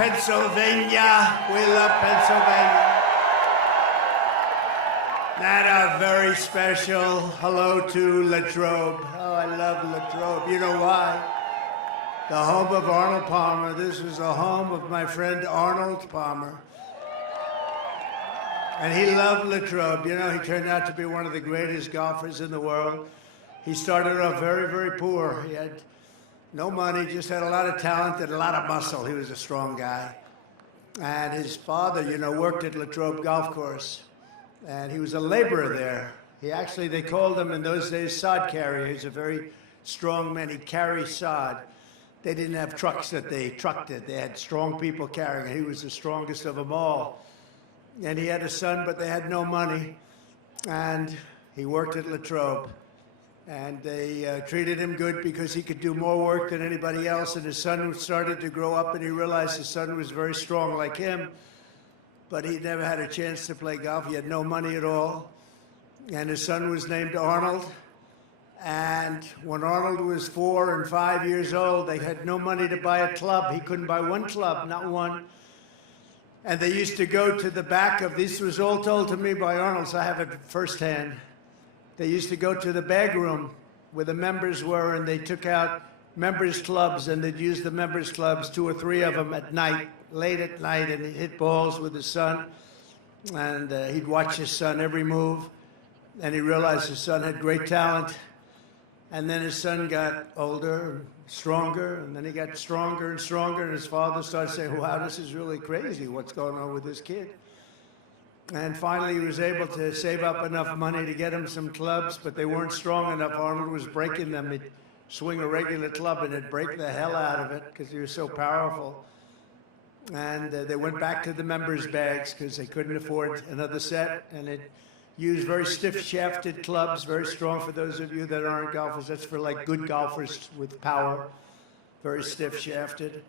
Pennsylvania. We love Pennsylvania. And a very special hello to Latrobe. Oh, I love Latrobe. You know why? The home of Arnold Palmer. This was the home of my friend Arnold Palmer. And he loved Latrobe. You know, he turned out to be one of the greatest golfers in the world. He started off very, very poor. He had no money, just had a lot of talent and a lot of muscle. He was a strong guy. And his father, you know, worked at Latrobe Golf Course. And he was a laborer there. He actually, they called him in those days sod carrier. He's a very strong man. He'd carry sod. They didn't have trucks that they trucked it. They had strong people carrying it. He was the strongest of them all. And he had a son, but they had no money. And he worked at Latrobe. And they treated him good because he could do more work than anybody else. And his son started to grow up, and he realized his son was very strong like him. But he never had a chance to play golf. He had no money at all. And his son was named Arnold. And when Arnold was 4 and 5 years old, they had no money to buy a club. He couldn't buy one club, not one. And they used to go to the back of, this was all told to me by Arnold, so I have it firsthand. They used to go to the bag room where the members were, and they took out members' clubs, and they'd use the members' clubs, 2 or 3 of them at night, late at night, and he'd hit balls with his son. And he'd watch his son every move, and he realized his son had great talent. And then his son got older and stronger, and then he got stronger and stronger, and his father started saying, wow, this is really crazy, what's going on with this kid? And finally, he was able to save up enough money to get him some clubs, but they weren't strong enough. Arnold was breaking them. He'd swing a regular club, and it'd break the hell out of it because he was so powerful. And they went back to the members' bags because they couldn't afford another set, and it used very stiff-shafted clubs, very strong for those of you that aren't golfers. That's for like good golfers with power, very stiff-shafted.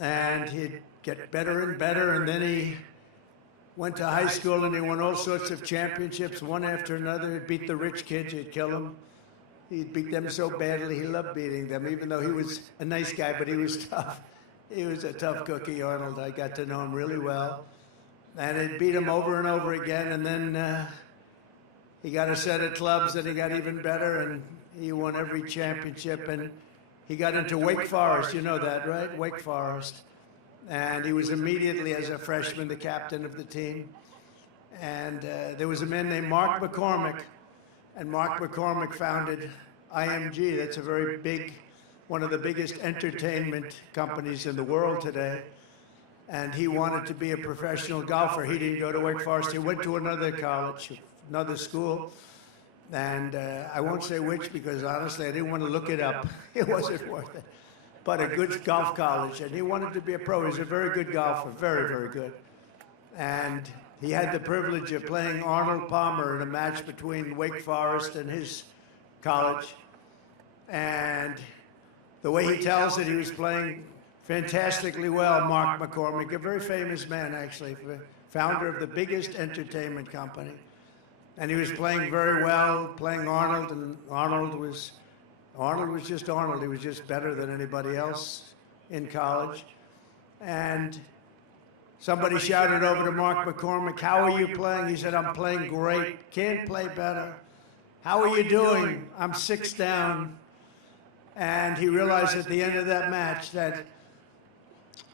And he'd get better and better, and then he went to high school, and he won all sorts of championships, one after another. He'd beat the rich kids, he'd kill them. He'd beat them so badly, he loved beating them, even though he was a nice guy, but he was tough. He was a tough cookie, Arnold. I got to know him really well. And he'd beat him over and over again, and then he got a set of clubs, and he got even better, and he won every championship, and he got into Wake Forest. You know that, right? Wake Forest. And he was immediately, as a freshman, the captain of the team. And there was a man named Mark McCormick, and Mark McCormick founded IMG. That's a very big, one of the biggest entertainment companies in the world today. And he wanted to be a professional golfer. He didn't go to Wake Forest. He went to another college, another school. And I won't say which because, honestly, I didn't want to look it up. It wasn't worth it. But a good golf college, and he wanted to be a pro. He's a very good golfer, very, very good. And he had the privilege of playing Arnold Palmer in a match between Wake Forest and his college. And the way he tells it, he was playing fantastically well, Mark McCormick, a very famous man, actually, founder of the biggest entertainment company. And he was playing very well, playing Arnold, and Arnold was just Arnold. He was just better than anybody else in college. And somebody shouted over to Mark McCormick, how are you playing? He said, I'm playing great. Can't play better. How are you doing? I'm 6 down. And he realized at the end of that match that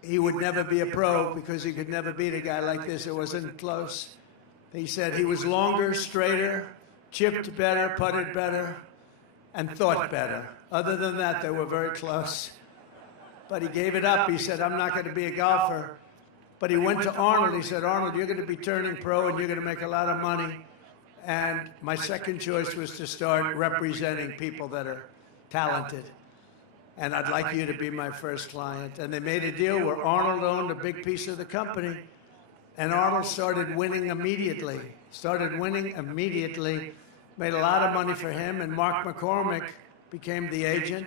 he would never be a pro because he could never beat a guy like this. It wasn't close. He said he was longer, straighter, chipped better, putted better, and thought better. Other than that, they were very close. But he gave it up. He said, I'm not going to be a golfer. But he went to Arnold. He said, Arnold, you're going to be turning pro, and you're going to make a lot of money. And my second choice was to start representing people that are talented. And I'd like you to be my first client. And they made a deal where Arnold owned a big piece of the company. And Arnold started winning immediately. Made a lot of money for him, and Mark McCormick became the agent.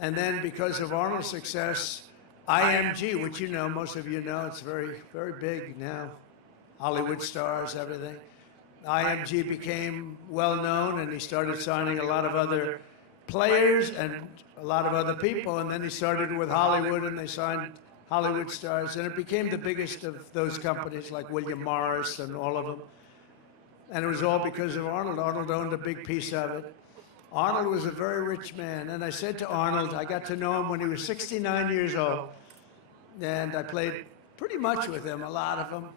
And then because of Arnold's success, IMG, which you know, most of you know, it's very, very big now. Hollywood stars, everything. IMG became well known, and he started signing a lot of other players and a lot of other people. And then he started with Hollywood, and they signed Hollywood stars, and it became the biggest of those companies like William Morris and all of them. And it was all because of Arnold. Arnold owned a big piece of it. Arnold was a very rich man, and I said to Arnold, I got to know him when he was 69 years old, and I played pretty much with him, a lot of them.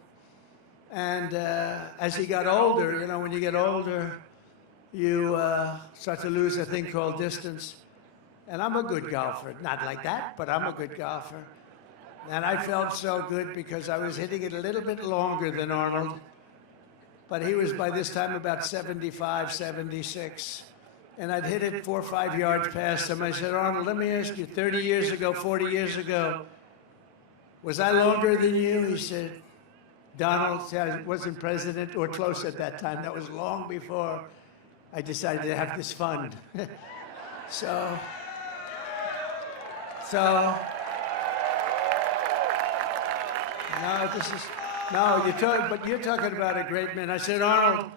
And as he got older, you know, when you get older, you start to lose a thing called distance. And I'm a good golfer, not like that, but I'm a good golfer. And I felt so good because I was hitting it a little bit longer than Arnold, but he was by this time about 75, 76. And I'd hit it 4 or 5 yards past him. I said, Arnold, let me ask you, 30 years ago, 40 years ago, was I longer than you? He said, Donald, I wasn't president or close at that time. That was long before I decided to have this fund. So, no, this is, no, you're talking about a great man. I said, Arnold,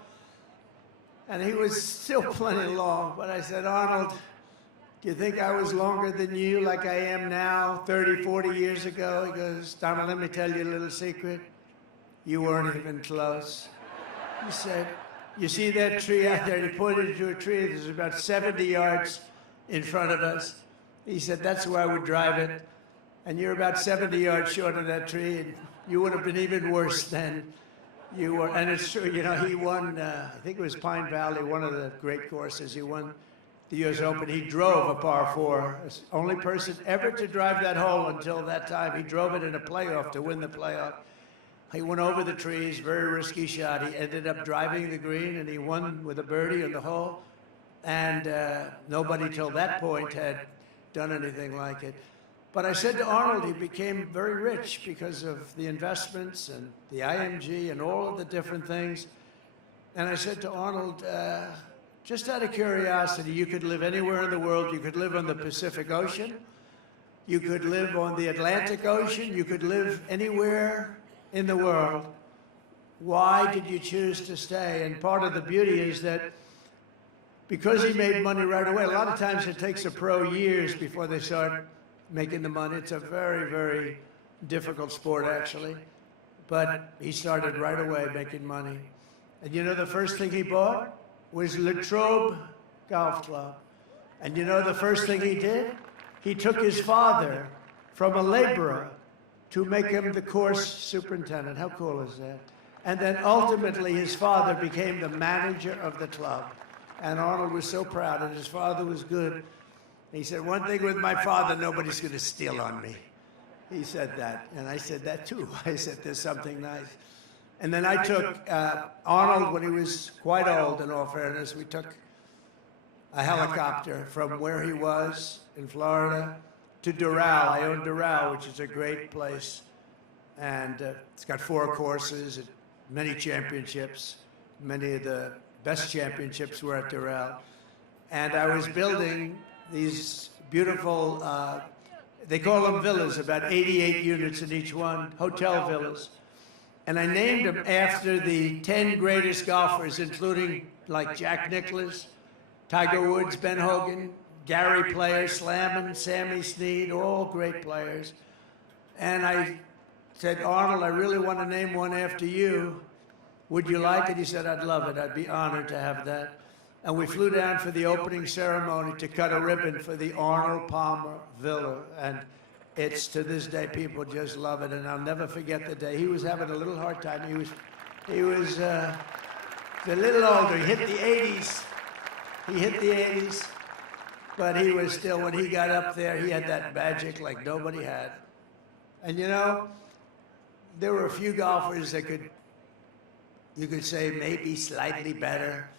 and he was still plenty long, but I said, Arnold, do you think I was longer than you like I am now, 30, 40 years ago? He goes, Donald, let me tell you a little secret. You weren't even close. He said, you see that tree out there? And he pointed to a tree that was about 70 yards in front of us. He said, that's where I would drive it. And you're about 70 yards short of that tree, and you would have been even worse than you were. And it's true, you know, he won, I think it was Pine Valley, one of the great courses. He won the U.S. Open. He drove a par 4. Only person ever to drive that hole until that time. He drove it in a playoff to win the playoff. He went over the trees, very risky shot. He ended up driving the green, and he won with a birdie on the hole. And nobody till that point had done anything like it. But I said to Arnold, he became very rich because of the investments and the IMG and all of the different things. And I said to Arnold, just out of curiosity, you could live anywhere in the world. You could live on the Pacific Ocean. You could live on the Atlantic Ocean. You could live anywhere in the world. Why did you choose to stay? And part of the beauty is that because he made money right away, a lot of times it takes a pro years before they start making the money. It's a very, very difficult sport, actually. But he started right away making money. And you know the first thing he bought was Latrobe Golf Club. And you know the first thing he did? He took his father from a laborer to make him the course superintendent. How cool is that? And then ultimately his father became the manager of the club. And Arnold was so proud, and his father was good. He said, one thing with my father, nobody's going to steal on me. He said that, and I said that too. I said, there's something nice. And then I took Arnold, when he was quite old, in all fairness, we took a helicopter from where he was in Florida to Doral. I own Doral, which is a great place. And it's got 4 courses, many championships. Many of the best championships were at Doral. And I was building these beautiful, they call them villas, about 88 units in each one, hotel villas. And I named them after the 10 greatest golfers, including like Jack Nicklaus, Tiger Woods, Ben Hogan, Gary Player, Slammin', Sammy Snead, all great players. And I said, Arnold, I really want to name one after you. Would you like it? He said, I'd love it. I'd be honored to have that. And we flew down for the opening ceremony to cut a ribbon for the Arnold Palmer Villa. And it's, to this day, people just love it. And I'll never forget the day. He was having a little hard time. He was a little older. He hit the 80s. He hit the 80s. But he was still, when he got up there, he had that magic like nobody had. And you know, there were a few golfers that you could say maybe slightly better,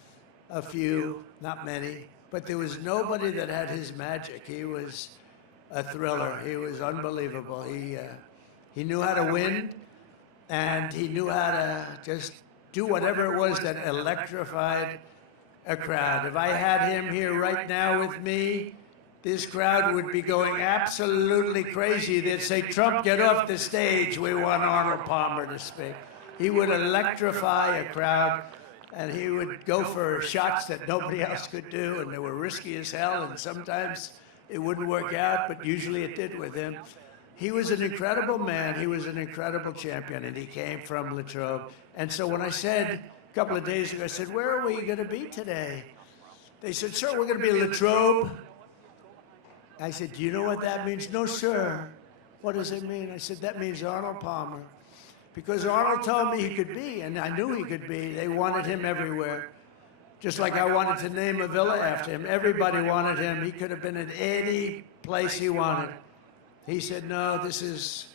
a few, not many, but there was nobody that had his magic. He was a thriller. He was unbelievable. He knew how to win, and he knew how to just do whatever it was that electrified a crowd. If I had him here right now with me, this crowd would be going absolutely crazy. They'd say, Trump, get off the stage. We want Arnold Palmer to speak. He would electrify a crowd, and he would go for shots that nobody else could do, and they were risky as hell, and sometimes it wouldn't work out, but usually it did with him. he was an incredible man. He was an incredible champion, and he came from Latrobe. And so when I said a couple of days ago, I said, where are we going to be today? They said, sir, we're going to be in Latrobe. I said, do you know what that means? No, sir. What does it mean? I said, that means Arnold Palmer. Because Arnold told me he could be, and I knew he could be. They wanted him everywhere. Just like I wanted to name a villa after him. Everybody wanted him. He could have been in any place he wanted. He said, no, this is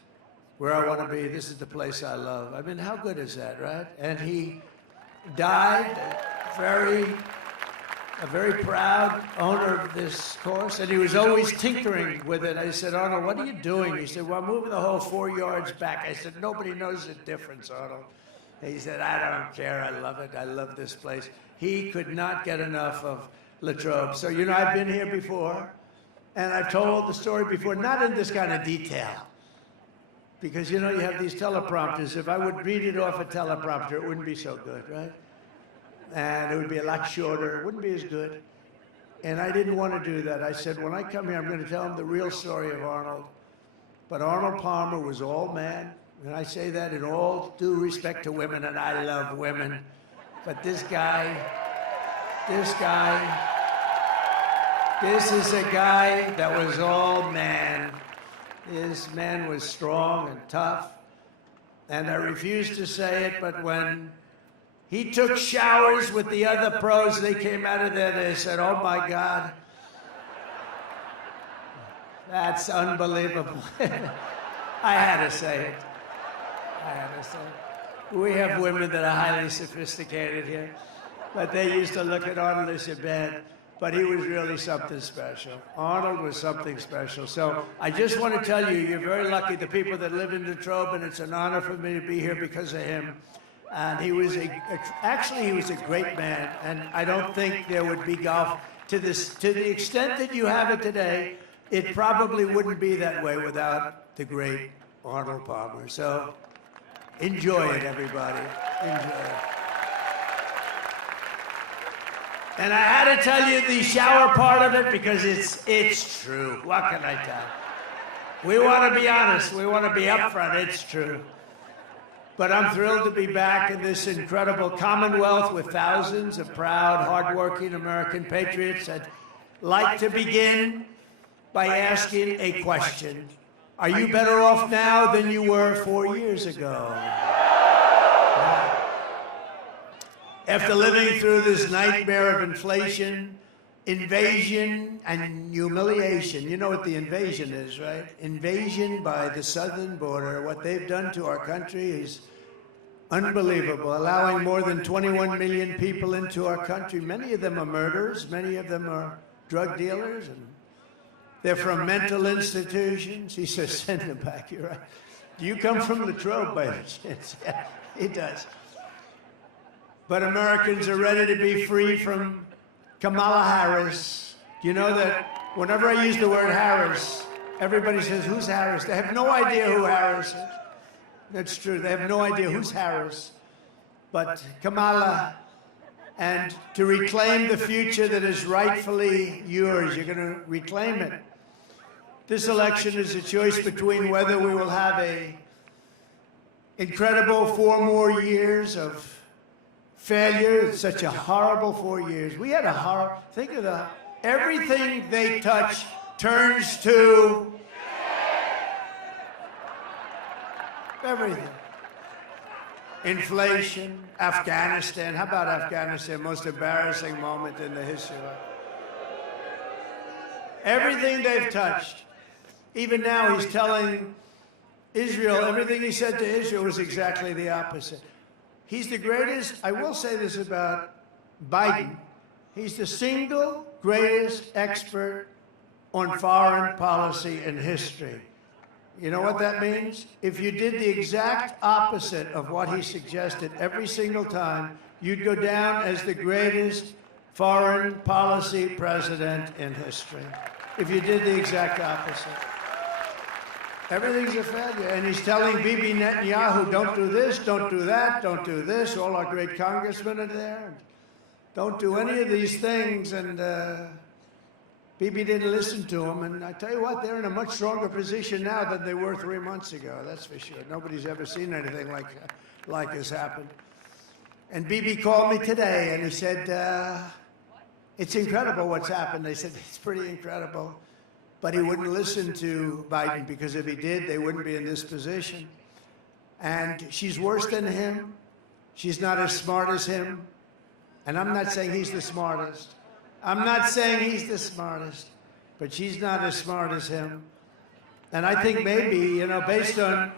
where I want to be. This is the place I love. I mean, how good is that, right? And he died a very proud owner of this course, and he was always tinkering with it. I said, Arnold, what are you doing? He said, well, I'm moving the whole 4 yards back. I said, nobody knows the difference, Arnold. He said, I don't care. I love it. I love this place. He could not get enough of Latrobe. So, you know, I've been here before, and I've told the story before, not in this kind of detail. Because, you know, you have these teleprompters. If I would read it off a teleprompter, it wouldn't be so good, right? And it would be a lot shorter. It wouldn't be as good. And I didn't want to do that. I said, when I come here, I'm going to tell them the real story of Arnold. But Arnold Palmer was all man. And I say that in all due respect to women, and I love women. But this is a guy that was all man. This man was strong and tough. And I refuse to say it, but when he took showers with the other pros, they came out of there, they said, oh my God, that's unbelievable. I had to say it. We have women that are highly sophisticated here, but they used to look at Arnold and say, man, but he was really something special. Arnold was something special. So I just want to tell you, you're very lucky, the people that live in Latrobe, and it's an honor for me to be here because of him. And he was actually he was a great man, and I don't think there would be golf to the extent that you have it today. It probably wouldn't be that way without the great Arnold Palmer. So enjoy it, everybody. Enjoy it. And I had to tell you the shower part of it because it's true. What can I tell you? We want to be honest. We want to be upfront. It's true. But I'm thrilled to be back in this incredible Commonwealth with thousands of proud, hardworking American patriots. I'd like to begin by asking a question. Are you better off now than you were 4 years ago? After living through this nightmare of inflation, invasion, and humiliation, you know what the invasion is, right? Invasion by the southern border. What they've done to our country is unbelievable, allowing more than 21 million people into our country. Many of them are murderers. Many of them are drug dealers, and they're from mental institutions. He says, send them back. You're right. Do you come from Latrobe by any chance? Yeah, he does. But Americans are ready to be free from Kamala Harris. Do you know that whenever I use the word Harris, everybody says, who's Harris? They have no idea who Harris is. That's true. They have no idea who's Harris. But Kamala, and to reclaim the future that is rightfully yours, you're going to reclaim it. This election is a choice between whether we will have an incredible 4 more years of failure. It's such a horrible 4 years. We had a horror. Think of everything they touch turns to everything. Inflation, Afghanistan. How about Afghanistan? Most embarrassing moment in the history of everything they've touched. Even now, he's telling Israel, everything he said to Israel was exactly the opposite. He's the greatest. I will say this about Biden. He's the single greatest expert on foreign policy in history. You know what that means? If you did the exact opposite of what he suggested every single time, you'd go down as the greatest foreign policy president in history. If you did the exact opposite. Everything's a failure. And he's telling Bibi Netanyahu, don't do this, don't do that, don't do this. All our great congressmen are there. Don't do any of these things. And Bibi didn't listen to him, and I tell you what, they're in a much stronger position now than they were 3 months ago, that's for sure. Nobody's ever seen anything like has happened. And Bibi called me today, and he said, it's incredible what's happened. I said, it's pretty incredible. But he wouldn't listen to Biden, because if he did, they wouldn't be in this position. And she's worse than him. She's not as smart as him. And I'm not saying he's the smartest. I'm not saying he's the smartest, but she's not as smart as him. And I think maybe, you know, based on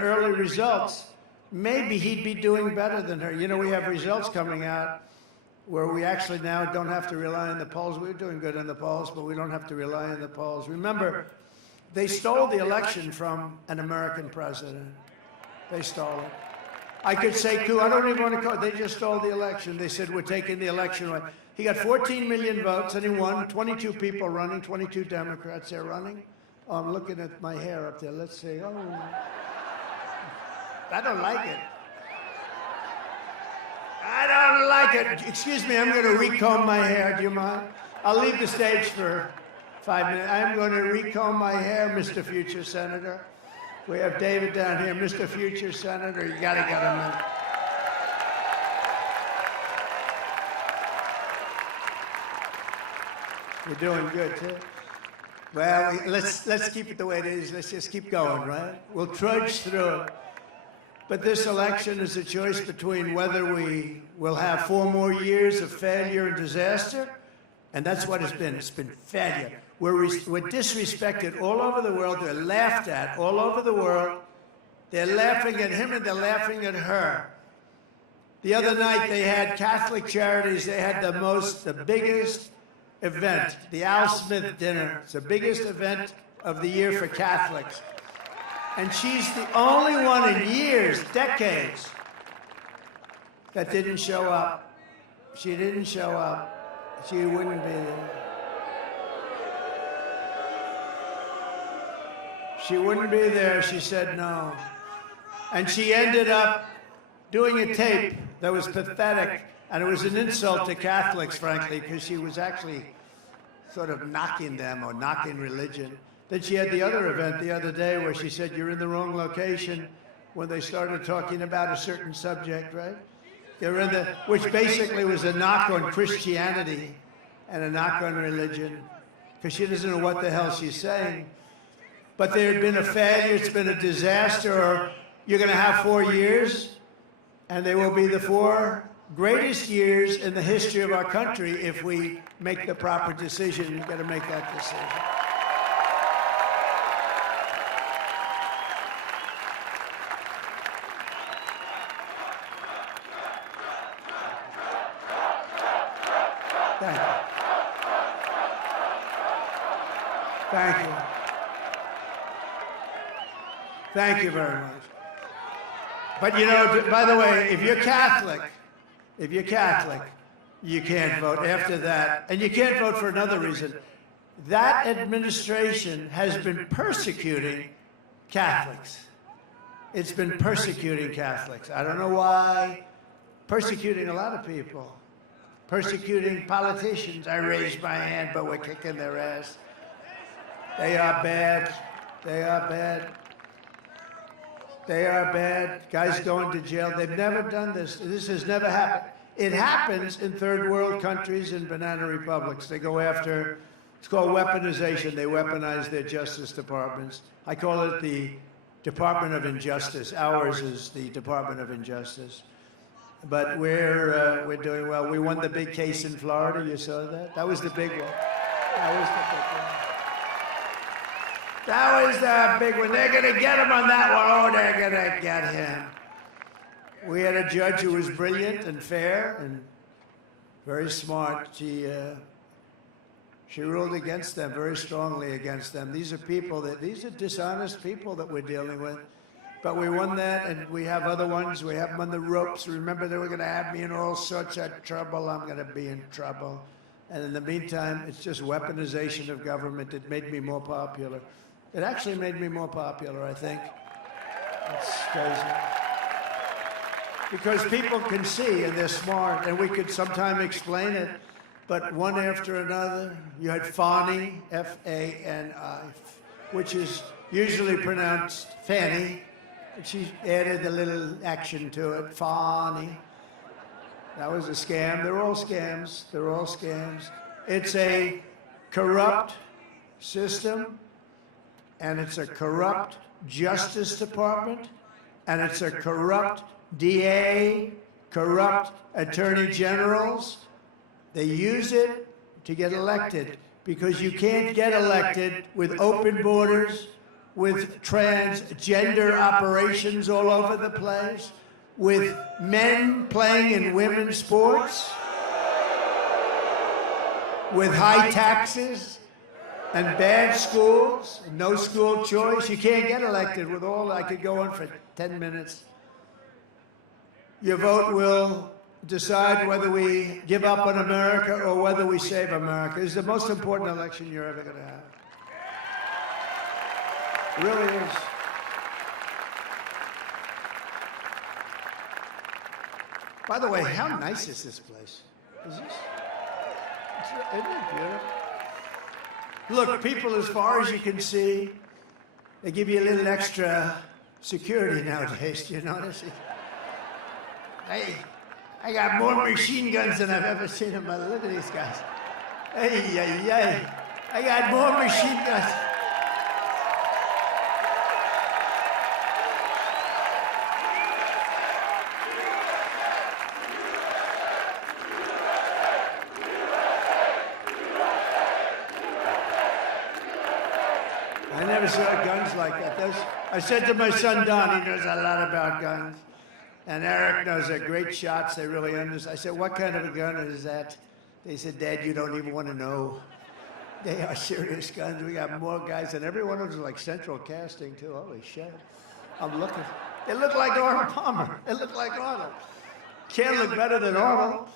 early results, maybe he'd be doing better than her. You know, we have results coming out where we actually now don't have to rely on the polls. We're doing good in the polls, but we don't have to rely on the polls. Remember, they stole the election from an American president. They stole it. I could say, I don't even want to call it. They just stole the election. They said, we're taking the election away. He got 14 million votes, and he won. 22 people running, 22 Democrats there running. Oh, I'm looking at my hair up there. Let's see. Oh, I don't like it. I don't like it. Excuse me, I'm going to recomb my hair. Do you mind? I'll leave the stage for 5 minutes. I'm going to recomb my hair, Mr. Future Senator. We have David down here. Mr. Future Senator, you got to get him in. We're doing good, too. Well, let's keep it the way it is. Let's just keep going, right? We'll trudge through it. But this election is a choice between whether we will have 4 more years of failure and disaster, and that's what it's been. It's been failure. We're disrespected all over the world. They're laughed at all over the world. They're laughing at him and they're laughing at her. The other night they had Catholic Charities. They had the biggest event, the Al Smith dinner. It's the biggest event of the year for Catholics. And she's the only one in years, decades, that didn't show up. She didn't show up. She wouldn't be there. She wouldn't be there. She said no. And she ended up doing a tape that was pathetic, and it was an insult to Catholics, frankly, because she was actually sort of knocking them or knocking religion. Then she had the other event the other day where she said, you're in the wrong location, when they started talking about a certain subject, right? They're in which basically was a knock on Christianity and a knock on religion, because she doesn't know what the hell she's saying. But there had been a failure, it's been a disaster, or you're going to have 4 years, and they will be the 4 greatest years in the history of our country if we make the proper decision. You've got to make that decision. Thank you. Thank you. Thank you very much. But you know, by the way, if you're Catholic, you can't vote after that. And you can't vote for another reason. That administration has been persecuting Catholics. It's been persecuting Catholics. I don't know why. Persecuting a lot of people. Persecuting politicians. I raised my hand, but we're kicking their ass. They are bad. They are bad. They are bad. Guys going to jail. They've never done this. This has never happened. It happens in third world countries and banana republics. They go after, it's called weaponization. They weaponize their justice departments. I call it the Department of Injustice. Ours is the Department of Injustice. But we're doing well. We won the big case in Florida. You saw that? That was the big one. That was the big one. That was the big one. They're going to get him on that one. Oh, they're going to get him. We had a judge who was brilliant and fair and very smart. She ruled against them, very strongly against them. These are dishonest people that we're dealing with. But we won that, and we have other ones. We have them on the ropes. Remember, they were going to have me in all sorts of trouble. I'm going to be in trouble. And in the meantime, it's just weaponization of government. It made me more popular. It actually made me more popular, I think. It's crazy. Because people can see, and they're smart, and we could sometime explain it. but one after another. You had Fani, F-A-N-I, which is usually pronounced Fanny. And she added a little action to it, Fani. That was a scam. They're all scams. They're all scams. It's a corrupt system, and it's a corrupt Justice Department, and it's a corrupt DA, corrupt attorney generals. They use it to get elected because you can't get elected with open borders, with transgender operations all over the place, with men playing in women's sports, with high taxes and bad schools, no school choice. You can't get elected with all. I could go on for 10 minutes. Your vote will decide whether we give up on America or whether we save America. It's the most important election you're ever going to have. It really is. By the way, how nice is this place? Isn't it beautiful? Look, people, as far as you can see, they give you a little extra security nowadays. Do you notice it? Hey, I got more machine guns than I've ever seen in my life. Look at these guys. Hey, hey, hey. I got more machine guns. I never saw guns like that. I said to my son, Don, he knows a lot about guns. And Eric knows they're great shots. They really understand. I said, what kind of a gun is that? They said, Dad, you don't even want to know. They are serious guns. We got more guys, and every one of them is like central casting, too. Holy shit. I'm looking. They look like Arnold Palmer. They look like Arnold. Can't look better than Arnold.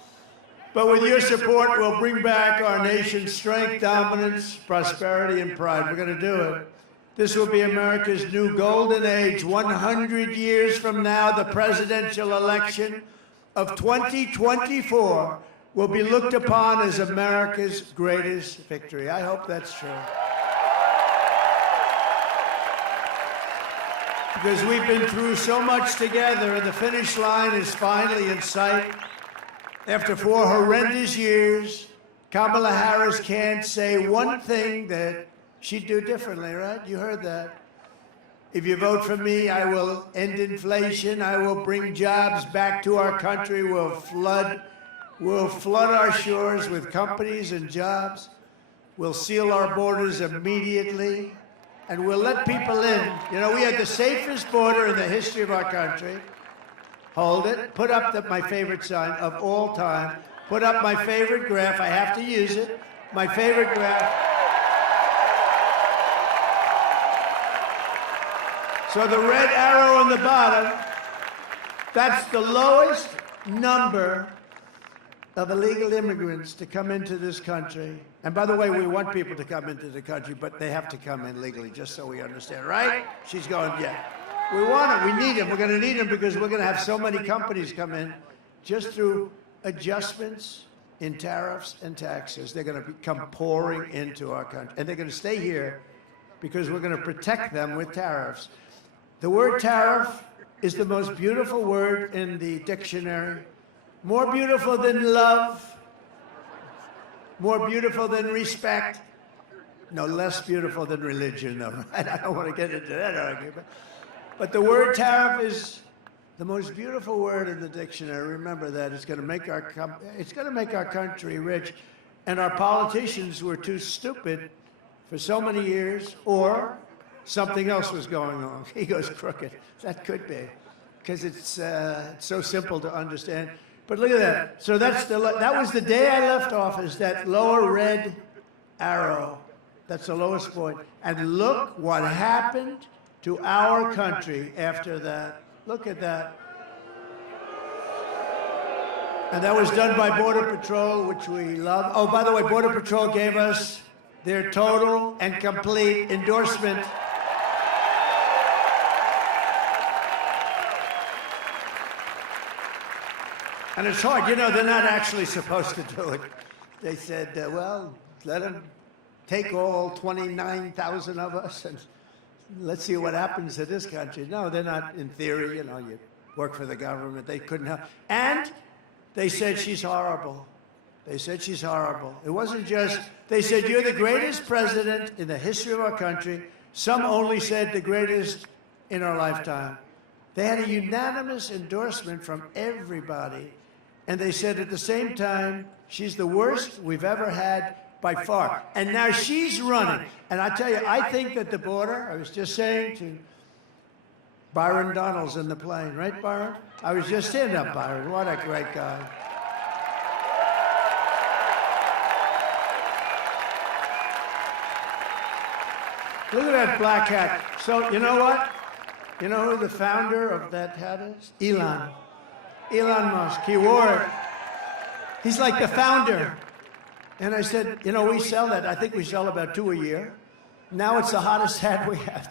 But with your support, we'll bring back our nation's strength, dominance, prosperity, and pride. We're going to do it. This will be America's new golden age. 100 years from now, the presidential election of 2024 will be looked upon as America's greatest victory. I hope that's true. Because we've been through so much together, and the finish line is finally in sight. After 4 horrendous years, Kamala Harris can't say one thing that she'd do differently, right? You heard that. If you vote for me, I will end inflation. I will bring jobs back to our country. We'll flood our shores with companies and jobs. We'll seal our borders immediately. And we'll let people in. You know, we had the safest border in the history of our country. Hold it. Put up my favorite sign of all time. Put up my favorite graph. I have to use it. My favorite graph. So the red arrow on the bottom, that's the lowest number of illegal immigrants to come into this country. And by the way, we want people to come into the country, but they have to come in legally, just so we understand, right? She's going, yeah. We want them. We need them. We're going to need them because we're going to have so many companies come in just through adjustments in tariffs and taxes. They're going to come pouring into our country. And they're going to stay here because we're going to protect them with tariffs. The word tariff is the most beautiful word in the dictionary. More beautiful than love. More beautiful than respect. No, less beautiful than religion, though. I don't want to get into that argument. But the word tariff is the most beautiful word in the dictionary. Remember that. It's going to make our country rich. And our politicians were too stupid for so many years, or something else was going on. He goes crooked. That could be, because it's so simple to understand. But look at that. So that was the day I left office, that lower red arrow. That's the lowest point. And look what happened to our country after that. Look at that. And that was done by Border Patrol, which we love. Oh, by the way, Border Patrol gave us their total and complete endorsement. And it's hard. You know, they're not actually supposed to do it. they said, well, let them take all 29,000 of us and let's see what happens to this country. No, they're not, in theory, you know, you work for the government. They couldn't help. And they said she's horrible. They said she's horrible. It wasn't just, they said, you're the greatest president in the history of our country. Some only said the greatest in our lifetime. They had a unanimous endorsement from everybody. And they said at the same time, she's the worst we've ever had by far. And now she's running. And I tell you, I think that the border, I was just saying to Byron Donald's in the plane, right, Byron? I was just saying up, Byron. What a great guy. Look at that black hat. So, you know what? You know who the founder of that hat is? Elon Musk. He wore it. He's like the founder. And I said, you know, we sell that. I think we sell about 2 a year. Now it's the hottest hat we have.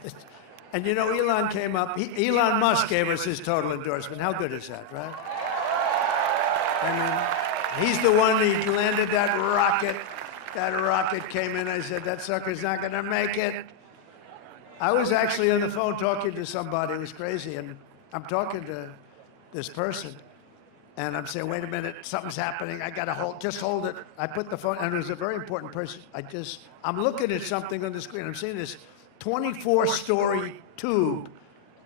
And you know, Elon came up. Elon Musk gave us his total endorsement. How good is that, right? I mean, he's the one, he landed that rocket. That rocket came in. I said, that sucker's not going to make it. I was actually on the phone talking to somebody. It was crazy. And I'm talking to this person. And I'm saying, wait a minute, something's happening. I got to just hold it. I put the phone, and it was a very important person. I'm looking at something on the screen. I'm seeing this 24-story tube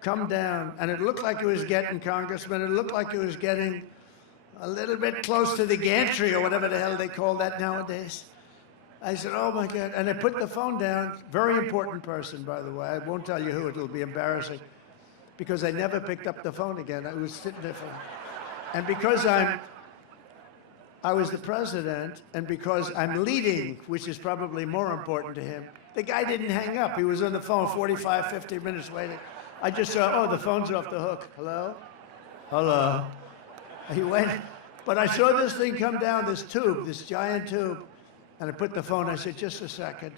come down, and it looked like it was getting, Congressman, it looked like it was getting a little bit close to the gantry or whatever the hell they call that nowadays. I said, oh my God. And I put the phone down. Very important person, by the way. I won't tell you who, it'll be embarrassing. Because I never picked up the phone again. I was sitting there for... And because I was the president, and because I'm leading, which is probably more important to him, the guy didn't hang up. He was on the phone 45, 50 minutes waiting. I just saw, oh, the phone's off the hook. Hello? Hello? He waited. But I saw this thing come down, this tube, this giant tube, and I put the phone, I said, just a second.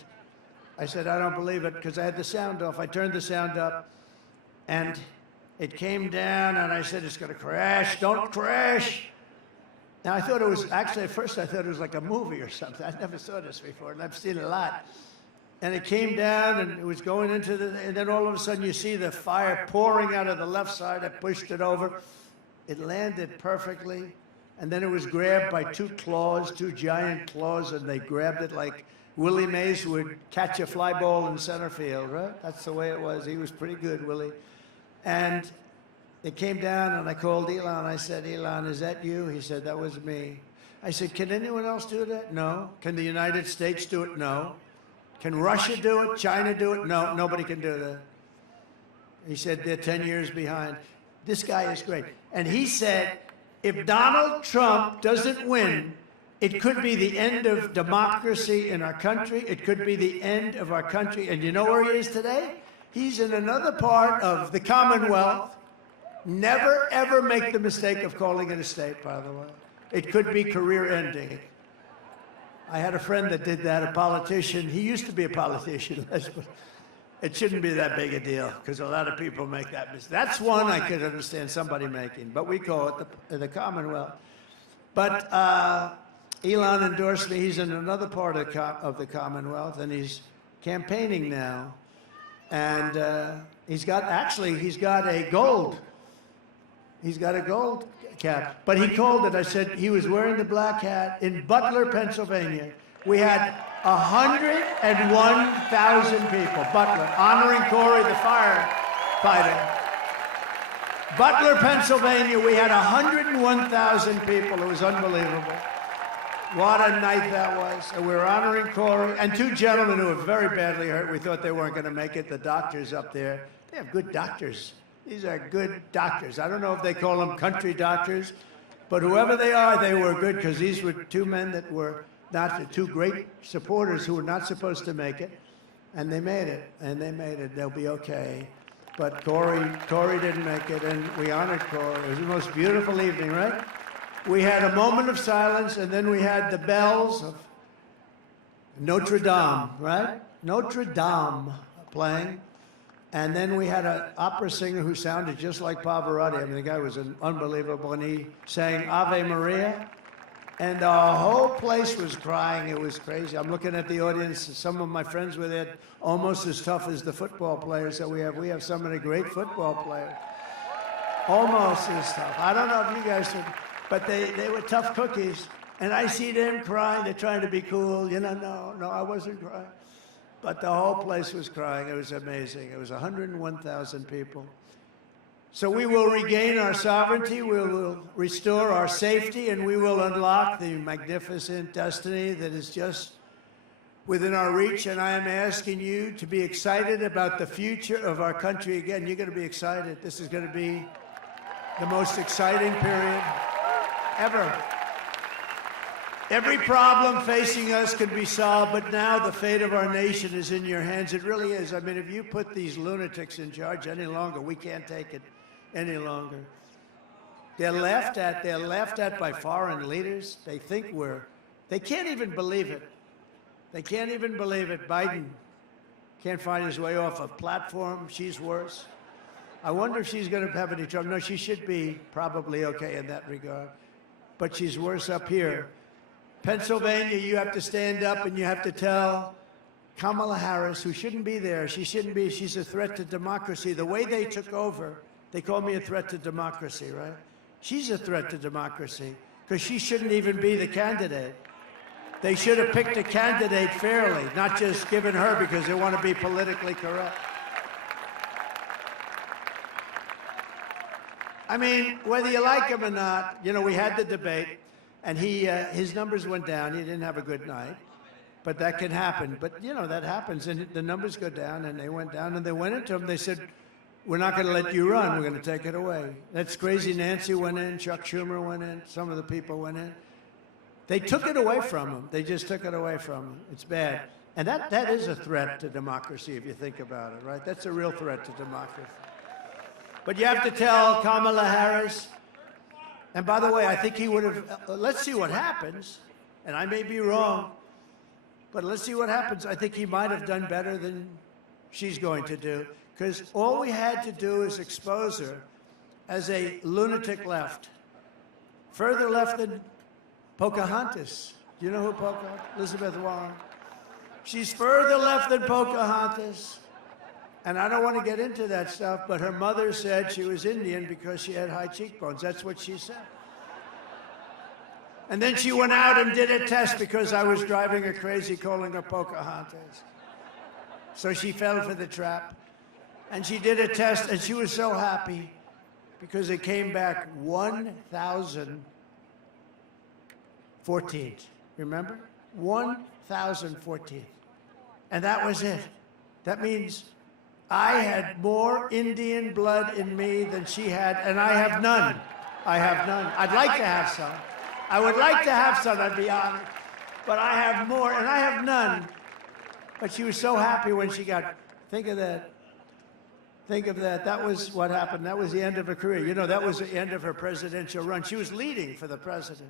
I said, I don't believe it, because I had the sound off. I turned the sound up, and it came down, and I said, it's going to crash. Don't crash. Now, I thought it was, actually, at first, I thought it was like a movie or something. I never saw this before, and I've seen it a lot. And it came down, and it was going into the, and then all of a sudden, you see the fire pouring out of the left side. I pushed it over. It landed perfectly, and then it was grabbed by two claws, two giant claws, and they grabbed it like Willie Mays would catch a fly ball in center field, right? That's the way it was. He was pretty good, Willie. And it came down, and I called Elon. I said, Elon, is that you? He said, that was me. I said, can anyone else do that? No. Can the United States do it? No. Can Russia do it? China do it? No, nobody can do that. He said, they're 10 years behind. This guy is great. And he said, if Donald Trump doesn't win, it could be the end of democracy in our country. It could be the end of our country. And you know where he is today? He's in another part of the Commonwealth. Never, ever make the mistake of calling it a state, by the way. It could be career-ending. I had a friend that did that, a politician. He used to be a politician. It shouldn't be that big a deal, because a lot of people make that mistake. That's one I could understand somebody making, but we call it the Commonwealth. But Elon endorsed me. He's in another part of the Commonwealth, and he's campaigning now. And he's got a gold. He's got a gold cap. But he called it, I said, he was wearing the black hat in Butler, Pennsylvania. We had 101,000 people, Butler, honoring Corey, the firefighter. Butler, Pennsylvania, we had 101,000 people. It was unbelievable. What a night that was. And we were honoring Corey and two gentlemen who were very badly hurt. We thought they weren't going to make it. The doctors up there, they have good doctors. These are good doctors. I don't know if they call them country doctors, but whoever they are, they were good, because these were two men that were not the two great supporters who were not supposed to make it, and they made it, and they made it. They'll be okay. But Corey didn't make it, and we honored Corey. It was the most beautiful evening, right? We had a moment of silence, and then we had the bells of Notre Dame, right? Notre Dame playing. And then we had an opera singer who sounded just like Pavarotti. I mean, the guy was unbelievable, and he sang Ave Maria. And the whole place was crying. It was crazy. I'm looking at the audience. Some of my friends were there, almost as tough as the football players that we have. We have some of the great football players. Almost as tough. I don't know if you guys would, but they were tough cookies. And I see them crying. They're trying to be cool. You know, no, I wasn't crying. But the whole place was crying. It was amazing. It was 101,000 people. So we will regain our sovereignty, we will restore our safety, and we will unlock the magnificent destiny that is just within our reach. And I am asking you to be excited about the future of our country. Again, you're going to be excited. This is going to be the most exciting period ever. Every problem facing us can be solved, but now the fate of our nation is in your hands. It really is. I mean, if you put these lunatics in charge any longer, we can't take it any longer. They're laughed at by foreign leaders. They think they can't even believe it. They can't even believe it. Biden can't find his way off a platform. She's worse. I wonder if she's going to have any trouble. No, she should be probably okay in that regard. But she's worse up here. Pennsylvania, you have to stand up and you have to tell Kamala Harris, who shouldn't be there, she's a threat to democracy. The way they took over, they call me a threat to democracy, right? She's a threat to democracy because she shouldn't even be the candidate. They should have picked a candidate fairly, not just given her because they want to be politically correct. I mean, whether you like him or not, you know, we had the debate, and his numbers went down. He didn't have a good night, but that can happen. But, you know, that happens, and the numbers go down, and they went down, and they went into him. They said, we're not going to let you run. We're going to take it away. That's crazy. Nancy went in. Chuck Schumer went in. Some of the people went in. They took it away from him. They just took it away from him. It's bad. And that is a threat to democracy, if you think about it, right? That's a real threat to democracy. But you have to tell Kamala Harris, and by the way, I think he would have, let's see what happens, and I may be wrong, but let's see what happens. I think he might have done better than she's going to do, because all we had to do is expose her as a lunatic left, further left than Pocahontas. Do you know who Pocahontas? Elizabeth Warren. She's further left than Pocahontas. And I don't want to get into that stuff, but her mother said she was Indian because she had high cheekbones. That's what she said. And then she went out and did a test because I was driving her crazy calling her Pocahontas. So she fell for the trap. And she did a test, and she was so happy because it came back 1,014. Remember? 1,014. And that was it. That means I had more Indian blood in me than she had, and I have none. I have none. I'd like to have some. I would like to have some, I'd be honest. But I have more, and I have none. But she was so happy when she got, think of that. Think of that. That was what happened. That was the end of her career. You know, that was the end of her presidential run. She was leading for the president.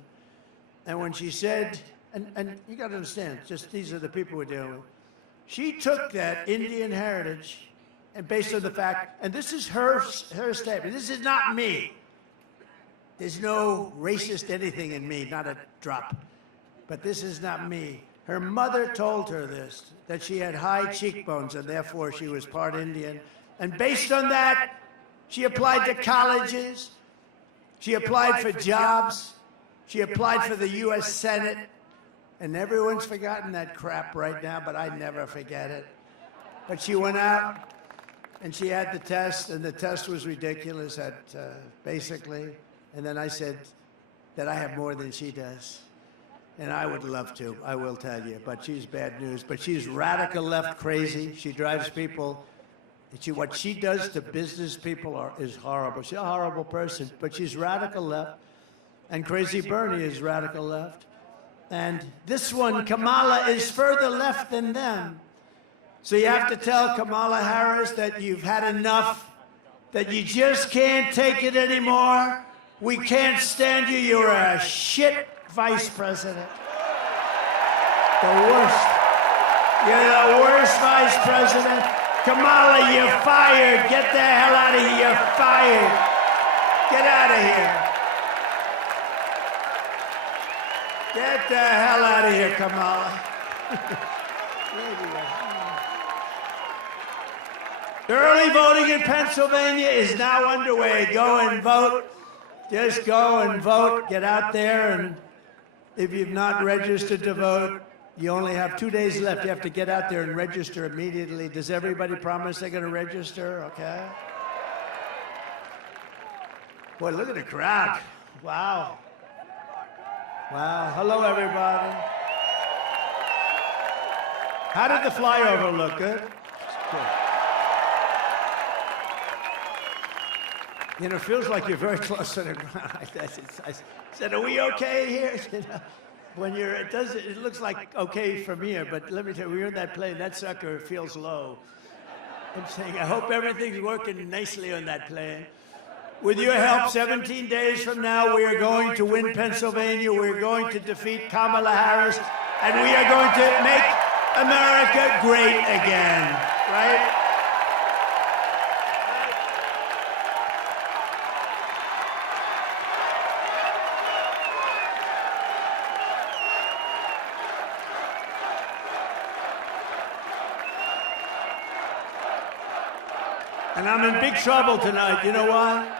And when she said, and you got to understand, just these are the people we're dealing with. She took that Indian heritage, and based on the fact, and this is her statement, this is not me. There's no racist anything in me, not a drop. But this is not me. Her mother told her this, that she had high cheekbones, and therefore she was part Indian. And based on that, she applied to colleges, she applied for jobs, she applied for the U.S. Senate, and everyone's forgotten that crap right now, but I never forget it. But she went out, and she had the test, and the test was ridiculous at basically, and then I said that I have more than she does. And I would love to, I will tell you, but she's bad news. But she's radical left crazy. She drives people. What she does to business people is horrible. She's a horrible person, but she's radical left. And Crazy Bernie is radical left. And this one, Kamala, is further left than them. So you have to tell Kamala Harris that you've had enough, that you just can't take it anymore. We can't stand you. You're a shit vice president. The worst. You're the worst vice president. Kamala, you're fired. Get the hell out of here. You're fired. Get out of here. Get the hell out of here, Kamala. Early voting in Pennsylvania is now underway. Go and vote. Just go and vote. Get out there, and if you've not registered to vote, you only have 2 days left. You have to get out there and register immediately. Does everybody promise they're going to register? Okay. Boy, look at the crowd. Wow. Wow. Hello, everybody. How did the flyover look? Good? Good. You know, it feels like you're very close to the ground. I said, are we okay here? You know, when you're, it looks like okay from here, but let me tell you, when you're in that plane, that sucker feels low. I'm saying, I hope everything's working nicely on that plane. With your help, 17 days from now, we are going to win Pennsylvania. We're going to defeat Kamala Harris, and we are going to make America great again, right? And I'm in big trouble tonight. You know why?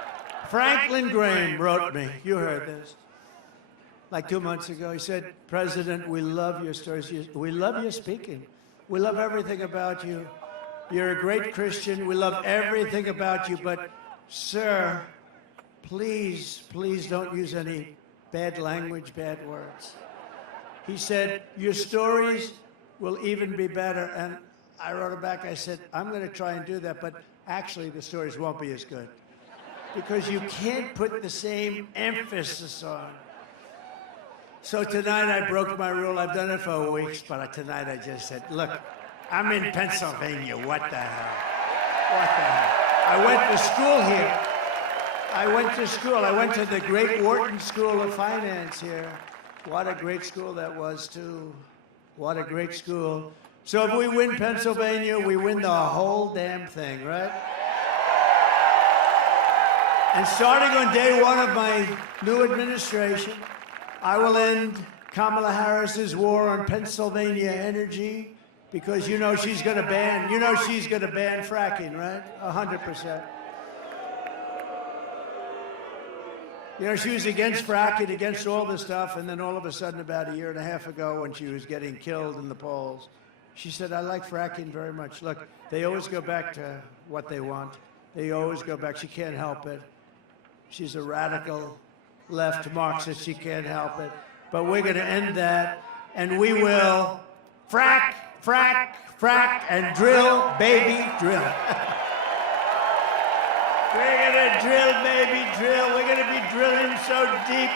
Franklin Graham wrote me. You heard this. Like 2 months ago, he said, President, we love your stories. We love your speaking. We love everything about you. You're a great Christian. We love everything about you. But, sir, please, please don't use any bad language, bad words. He said, your stories will even be better. And I wrote him back. I said, I'm going to try and do that. But actually, the stories won't be as good. Because you can't put the same emphasis on. So tonight I broke my rule. I've done it for weeks, but tonight I just said, look, I'm in Pennsylvania. What the hell? What the hell? I went to school here. I went to the great Wharton School of Finance here. What a great school that was, too. What a great school. So if we win Pennsylvania, we win the whole damn thing, right? And starting on day one of my new administration, I will end Kamala Harris's war on Pennsylvania energy, because you know she's going to ban fracking, right? 100%. You know, she was against fracking, against all this stuff, and then all of a sudden, about a year and a half ago, when she was getting killed in the polls, she said, I like fracking very much. Look, they always go back to what they want. They always go back. She can't help it. She's a radical left Marxist. She can't help it. But we're going to end that, and we will frack, frack, frack, and drill, baby, drill. We're going to drill, baby, drill. We're going to be drilling so deep.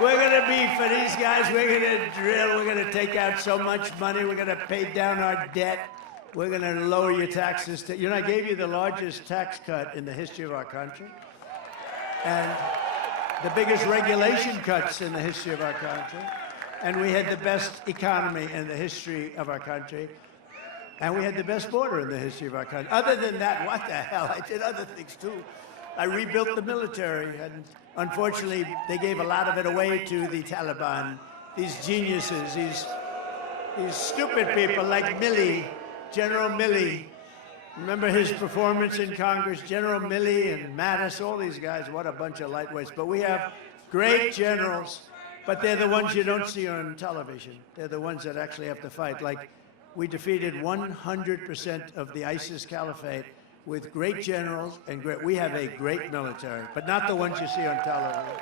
We're going to be, for these guys, we're going to drill. We're going to take out so much money. We're going to pay down our debt. We're going to lower your taxes. You know, I gave you the largest tax cut in the history of our country. And the biggest regulation cuts in the history of our country. And we had the best economy in the history of our country. And we had the best border in the history of our country. Other than that, what the hell? I did other things, too. I rebuilt the military. And unfortunately, they gave a lot of it away to the Taliban. These geniuses, these stupid people like Milley, General Milley. Remember his performance in Congress? General Milley and Mattis, all these guys, what a bunch of lightweights. But we have great generals, but they're the ones you don't see on television. They're the ones that actually have to fight. Like, we defeated 100% of the ISIS caliphate with great generals and we have a great military, but not the ones you see on television.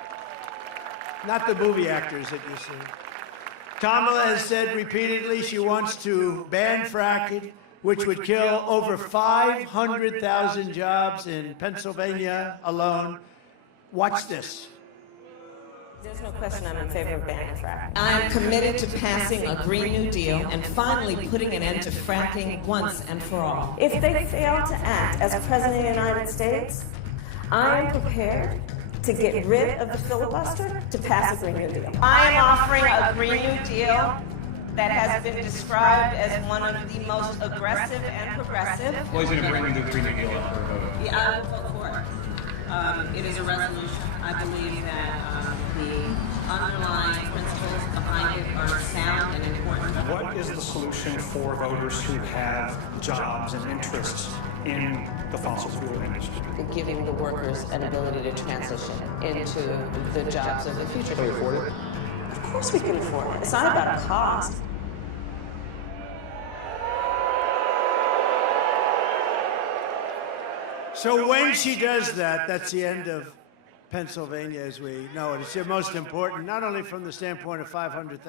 Not the movie actors that you see. Kamala has said repeatedly she wants to ban fracking, which would kill over 500,000 jobs in Pennsylvania alone. Watch this. There's no question I'm in favor of banning fracking. I am committed to passing a Green New Deal and finally putting an end to fracking once and for all. If they fail to act as President of the United States, I am prepared to get rid of the filibuster to pass a Green New Deal. I am offering a Green New Deal that has been described as one of the most aggressive and progressive. Well, he's going to bring the Green New Deal up for a vote. Yeah, I will vote for it. It is a resolution. I believe that the underlying principles behind it are sound and important. What is the solution for voters who have jobs and interests in the fossil fuel industry? Giving the workers an ability to transition into the jobs of the future. Can we afford it? Of course we can afford it. It's not about a cost. So when she does that, that's the end of Pennsylvania as we know it. It's the most important, not only from the standpoint of $500,000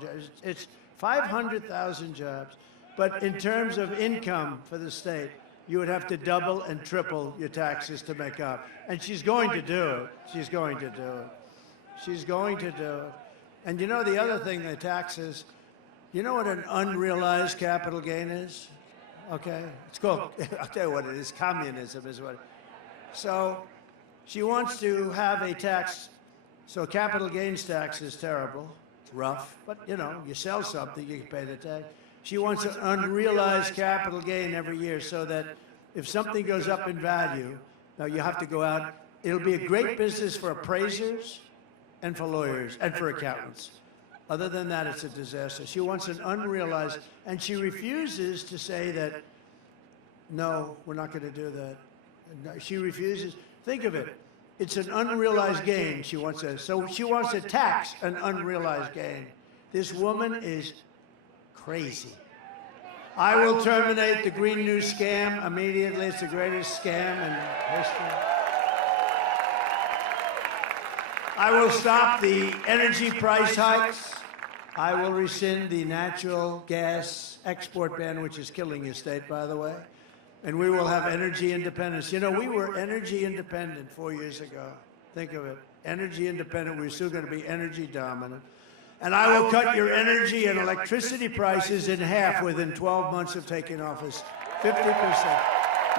jobs, it's 500,000 jobs, but in terms of income for the state, you would have to double and triple your taxes to make up. And she's going to do it. She's going to do it. She's going to do it. And you know the other thing, the taxes, you know what an unrealized capital gain is? Okay, it's called, I'll tell you what it is, communism is what. So she wants to have a tax, so capital gains tax is terrible, rough, but you know, you sell something, you can pay the tax. She wants an unrealized capital gain every year so that if something goes up in value, now you have to go out, it'll be a great business for appraisers and for lawyers and for accountants. Other than that, it's a disaster. She wants an unrealized, and she refuses to say that, no, we're not going to do that. No, she refuses. Think of it. It's an unrealized gain she wants to. So she wants to tax an unrealized gain. This woman is crazy. I will terminate the Green New Scam immediately. It's the greatest scam in history. I will stop the energy price hikes. I will rescind the natural gas export ban, which is killing your state, by the way. And we will have energy independence. You know, we were energy independent 4 years ago. Think of it. Energy independent. We're still going to be energy dominant. And I will cut your energy and electricity prices in half within 12 months of taking office. 50%.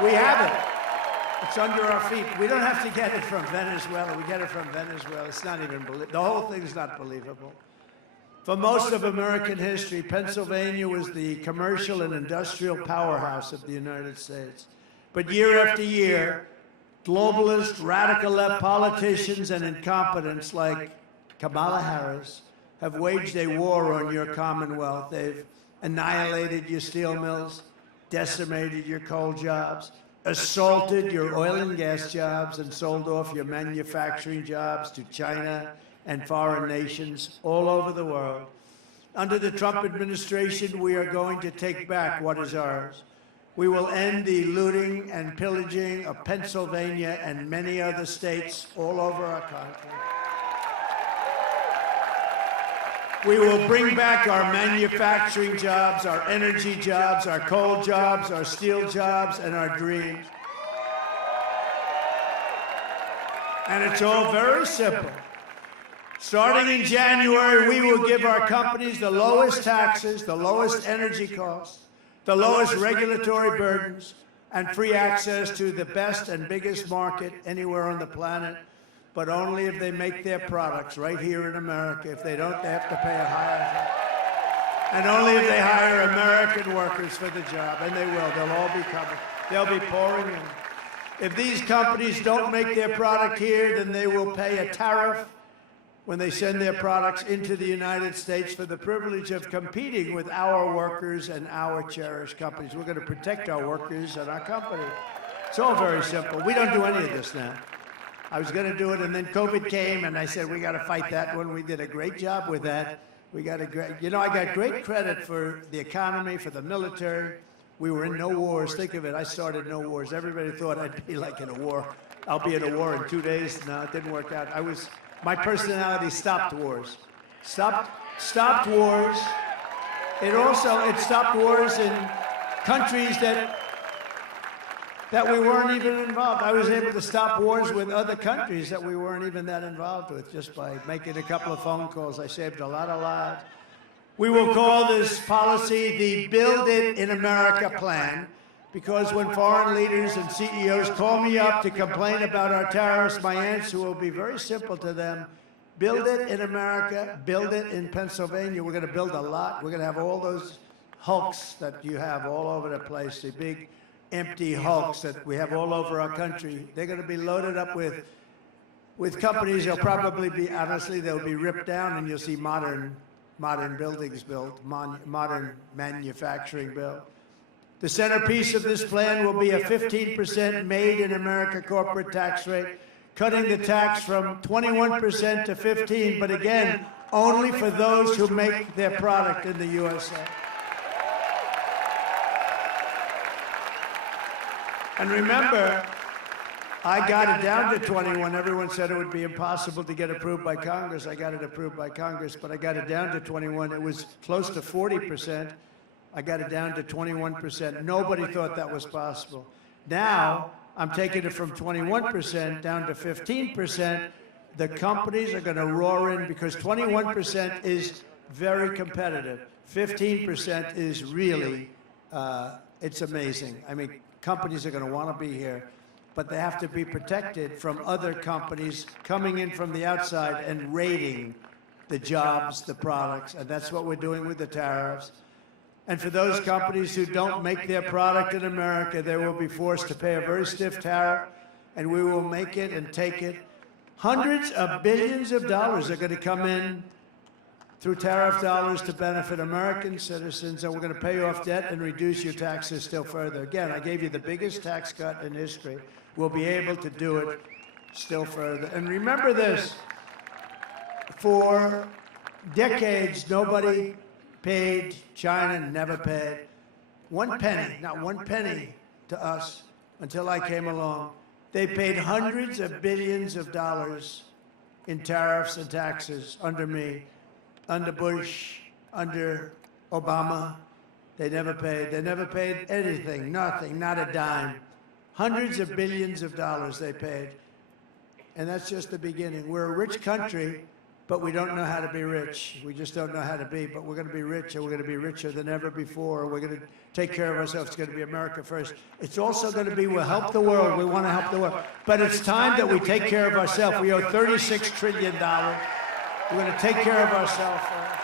We have it. It's under our feet. We don't have to get it from Venezuela. We get it from Venezuela. It's not even believable. The whole thing's not believable. For most of American history, Pennsylvania was the commercial and industrial powerhouse of the United States. But year after year, globalist, radical left politicians and incompetents like Kamala Harris have waged a war on your Commonwealth. They've annihilated your steel mills, decimated your coal jobs, assaulted your oil and gas jobs, and sold off your manufacturing jobs to China and foreign nations all over the world. Under the Trump administration, we are going to take back what is ours. We will end the looting and pillaging of Pennsylvania and many other states all over our country. We will bring back our manufacturing jobs, our energy jobs, our coal jobs, our steel jobs, and our dreams. And it's all very simple. Starting in January, we will give our companies the lowest taxes, the lowest energy costs, the lowest regulatory burdens, and free access to the best and biggest market anywhere on the planet, but only if they make their products right here in America. If they don't, they have to pay a higher tax. And only if they hire American workers for the job, and they will. They'll all be coming. They'll be pouring in. If these companies don't make their product here, then they will pay a tariff when they send their products into the United States for the privilege of competing with our workers and our cherished companies. We're going to protect our workers and our company. It's all very simple. We don't do any of this now. I was going to do it, and then COVID came, and I said, we got to fight that one. We did a great job with that. We got a great, you know, I got great credit for the economy, for the military. We were in no wars. Think of it. I started no wars. Everybody thought I'd be like in a war. I'll be in a war in 2 days. No, it didn't work out. My personality stopped wars. Stopped wars. It stopped wars in countries that we weren't even involved. I was able to stop wars with other countries that we weren't even that involved with just by making a couple of phone calls. I saved a lot of lives. We will call this policy the Build It in America plan, because when foreign leaders and CEOs call me up to complain about our tariffs, my answer will be very simple to them. Build it in America, build it in Pennsylvania. We're going to build a lot. We're going to have all those hulks that you have all over the place, the big empty hulks that we have all over our country. They're going to be loaded up with with companies, they'll probably be, honestly, they'll be ripped down and you'll see modern buildings built, modern manufacturing built. The centerpiece of this plan will be a 15% made in America corporate tax rate, cutting the tax from 21% to 15%, but again, only for those who make their product in the USA. And remember, I got it down to 21. Everyone said it would be impossible to get approved by Congress. I got it approved by Congress, but I got it down to 21. It was close to 40%. I got it down to 21%. Nobody thought that was possible. Now, I'm taking it from 21% down to 15%. The companies are going to roar in because 21% is very competitive. 15% is really, it's amazing. I mean, companies are going to want to be here, but they have to be protected from other companies coming in from the outside and raiding the jobs, the products, and that's what we're doing with the tariffs. And for those companies who don't make their product in America, they will be forced to pay a very stiff tariff, and we will make it and take it. Hundreds of billions of dollars are going to come in through tariff dollars to benefit American citizens, and we're going to pay off debt and reduce your taxes still further. Again, I gave you the biggest tax cut in history. We'll be able to do it still further. And remember this, for decades, nobody paid, China never paid 1 penny, not 1 penny to us until I came along. They paid hundreds of billions of dollars in tariffs and taxes under me, under Bush, under Obama. They never paid. They never paid anything, nothing, not a dime. Hundreds of billions of dollars they paid. And that's just the beginning. We're a rich country, but we don't know how to be rich. We just don't know how to be, but we're going to be rich, and we're going to be richer than ever before. We're going to take care of ourselves. It's going to be America first. It's also going to be we'll help the world. We want to help the world. But it's time that we take care of ourselves. We owe $36 trillion. We're going to take care of ourselves first.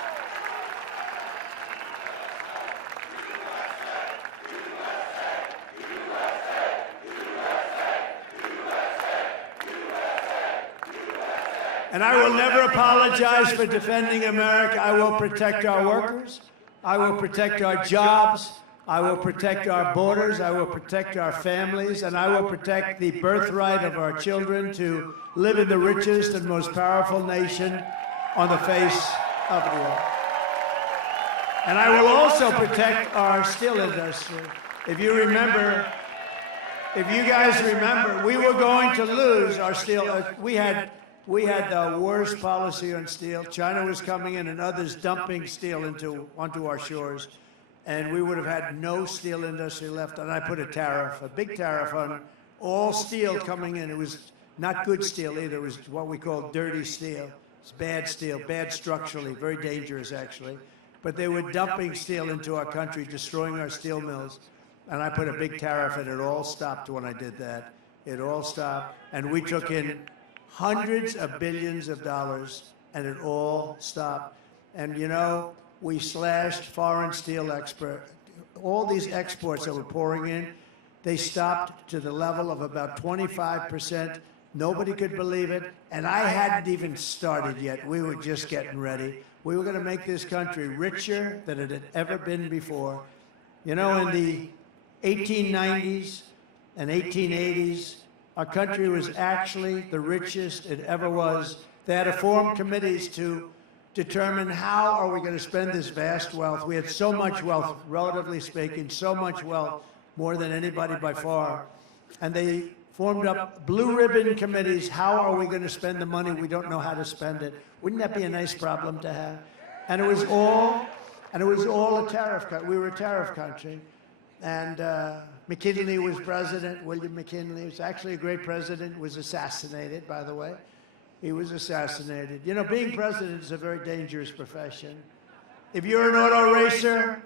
And I will never apologize for defending America. I will protect our workers. I will protect our jobs. I will protect our borders. I will protect our families. And I will protect the birthright of our children to live in the richest and most powerful nation on the face of the earth. And I will also protect our steel industry. If you remember, if you guys remember, we were going to lose our steel. We had the worst policy on steel. China was coming in and others dumping steel onto our shores. And we would have had no steel industry left. And I put a tariff, a big tariff on all steel coming in. It was not good steel either. It was what we call dirty steel. It's bad steel, bad structurally, very dangerous actually. But they were dumping steel into our country, destroying our steel mills. And I put a big tariff and it all stopped when I did that. It all stopped. And we took in hundreds of billions of dollars, and it all stopped. And you know, we slashed foreign steel export. All these exports that were pouring in, they stopped to the level of about 25%. Nobody could believe it, and I hadn't even started yet. We were just getting ready. We were going to make this country richer than it had ever been before. You know, in the 1890s and 1880s, our country was actually the richest it ever was. They had to form committees to determine how are we going to spend this vast wealth. We had so much wealth, relatively speaking, so much wealth, more than anybody by far. And they formed up blue ribbon committees. How are we going to spend the money? We don't know how to spend it. Wouldn't that be a nice problem to have? And it was all a tariff cut. We were a tariff country. And McKinley was president. William McKinley was actually a great president, was assassinated, by the way. He was assassinated. You know, being president is a very dangerous profession. If you're an auto racer,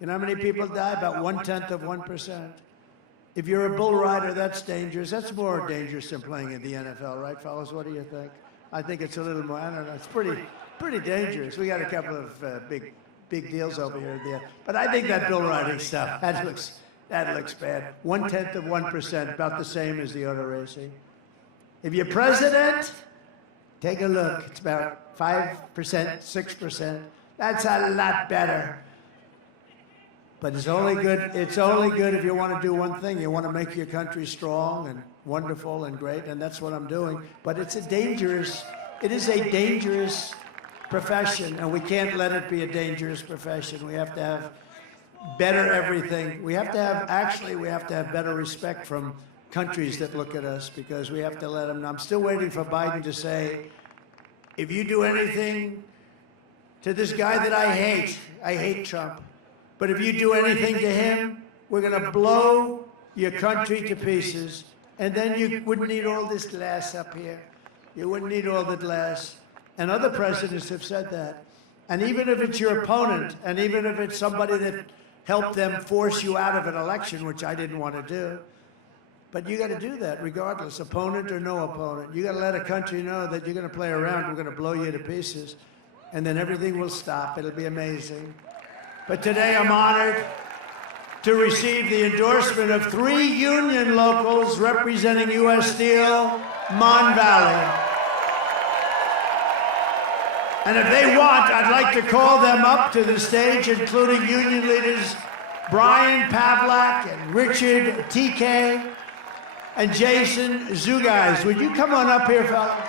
you know how many people die? About 1/10%. If you're a bull rider, that's dangerous. That's more dangerous than playing in the NFL, right, fellas? What do you think? I think it's a little more, I don't know, it's pretty dangerous. We got a couple of big deals over here. But I think that bull riding stuff, that looks bad. 1/10%, about the same as the auto racing. If you're president, take a look. It's about 5%, 6%. That's a lot better. But it's only good if you want to do one thing. You want to make your country strong and wonderful and great, and that's what I'm doing. But it is a dangerous profession, and we can't let it be a dangerous profession. We have to have better everything. We have to have better respect from countries that look at us, because we have to let them know. I'm still waiting for Biden to say, if you do anything to this guy that I hate Trump, but if you do anything to him, we're going to blow your country to pieces, and then you wouldn't need all this glass up here. You wouldn't need all the glass. And other presidents have said that. And even if it's your opponent, and even if it's somebody that helped them force you out of an election, which I didn't want to do, but you got to do that regardless, opponent or no opponent. You got to let a country know that you're going to play around, we're going to blow you to pieces, and then everything will stop. It'll be amazing. But today I'm honored to receive the endorsement of 3 union locals representing U.S. Steel, Mon Valley. And if they want, I'd like to call them up to the stage, including union leaders Brian Pavlak and Richard TK and Jason Zugais. Would you come on up here, fellas?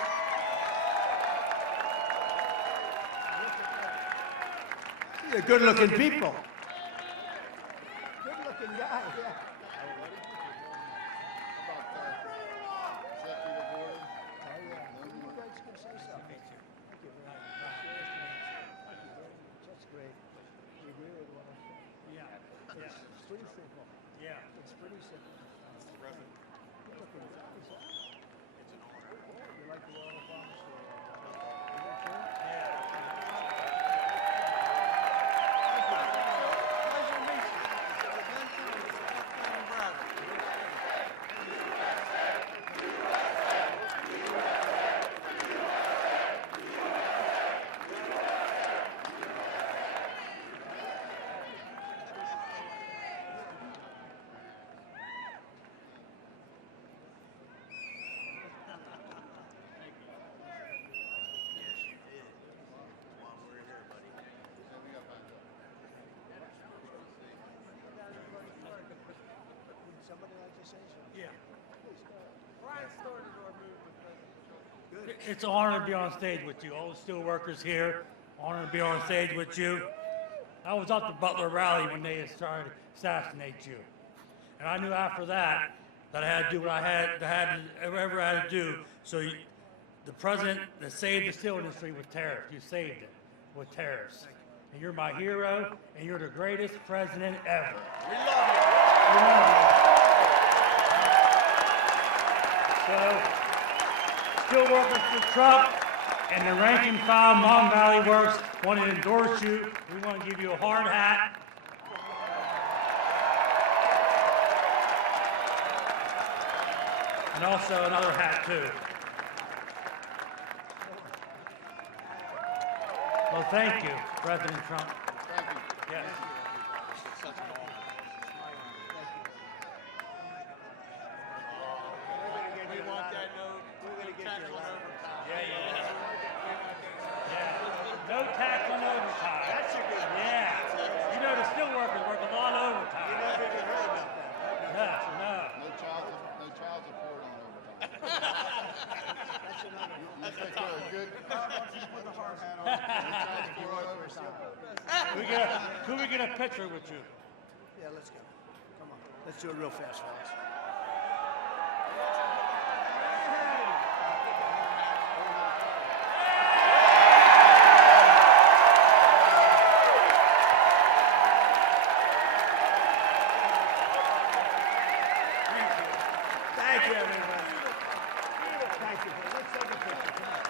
These are good-looking people. Good-looking guy, yeah. It's an honor to be on stage with you. All the steelworkers here, honor to be on stage with you. I was at the Butler rally when they tried to assassinate you. And I knew after that I had to do what I had to do. So the president that saved the steel industry with tariffs, you saved it with tariffs. And you're my hero, and you're the greatest president ever. We love you. We love you. So, Steelworkers for Trump and the rank and file Mon Valley Works want to endorse you. We want to give you a hard hat. And also another hat, too. Well, thank you, President Trump. Thank you. Yes. It's such an honor. We want that tax on overtime. Yeah. No tax on overtime. That's a good one. Yeah. You know, the steelworkers work a lot of overtime. You never even heard about that. No. No child support on overtime. You take care of good. Put the hard hat on. No child support on overtime. Could we get a picture with you? Yeah, let's go. Come on. Let's do it real fast, fellas. Thank you, everybody. Thank you. Let's take a picture. Come on.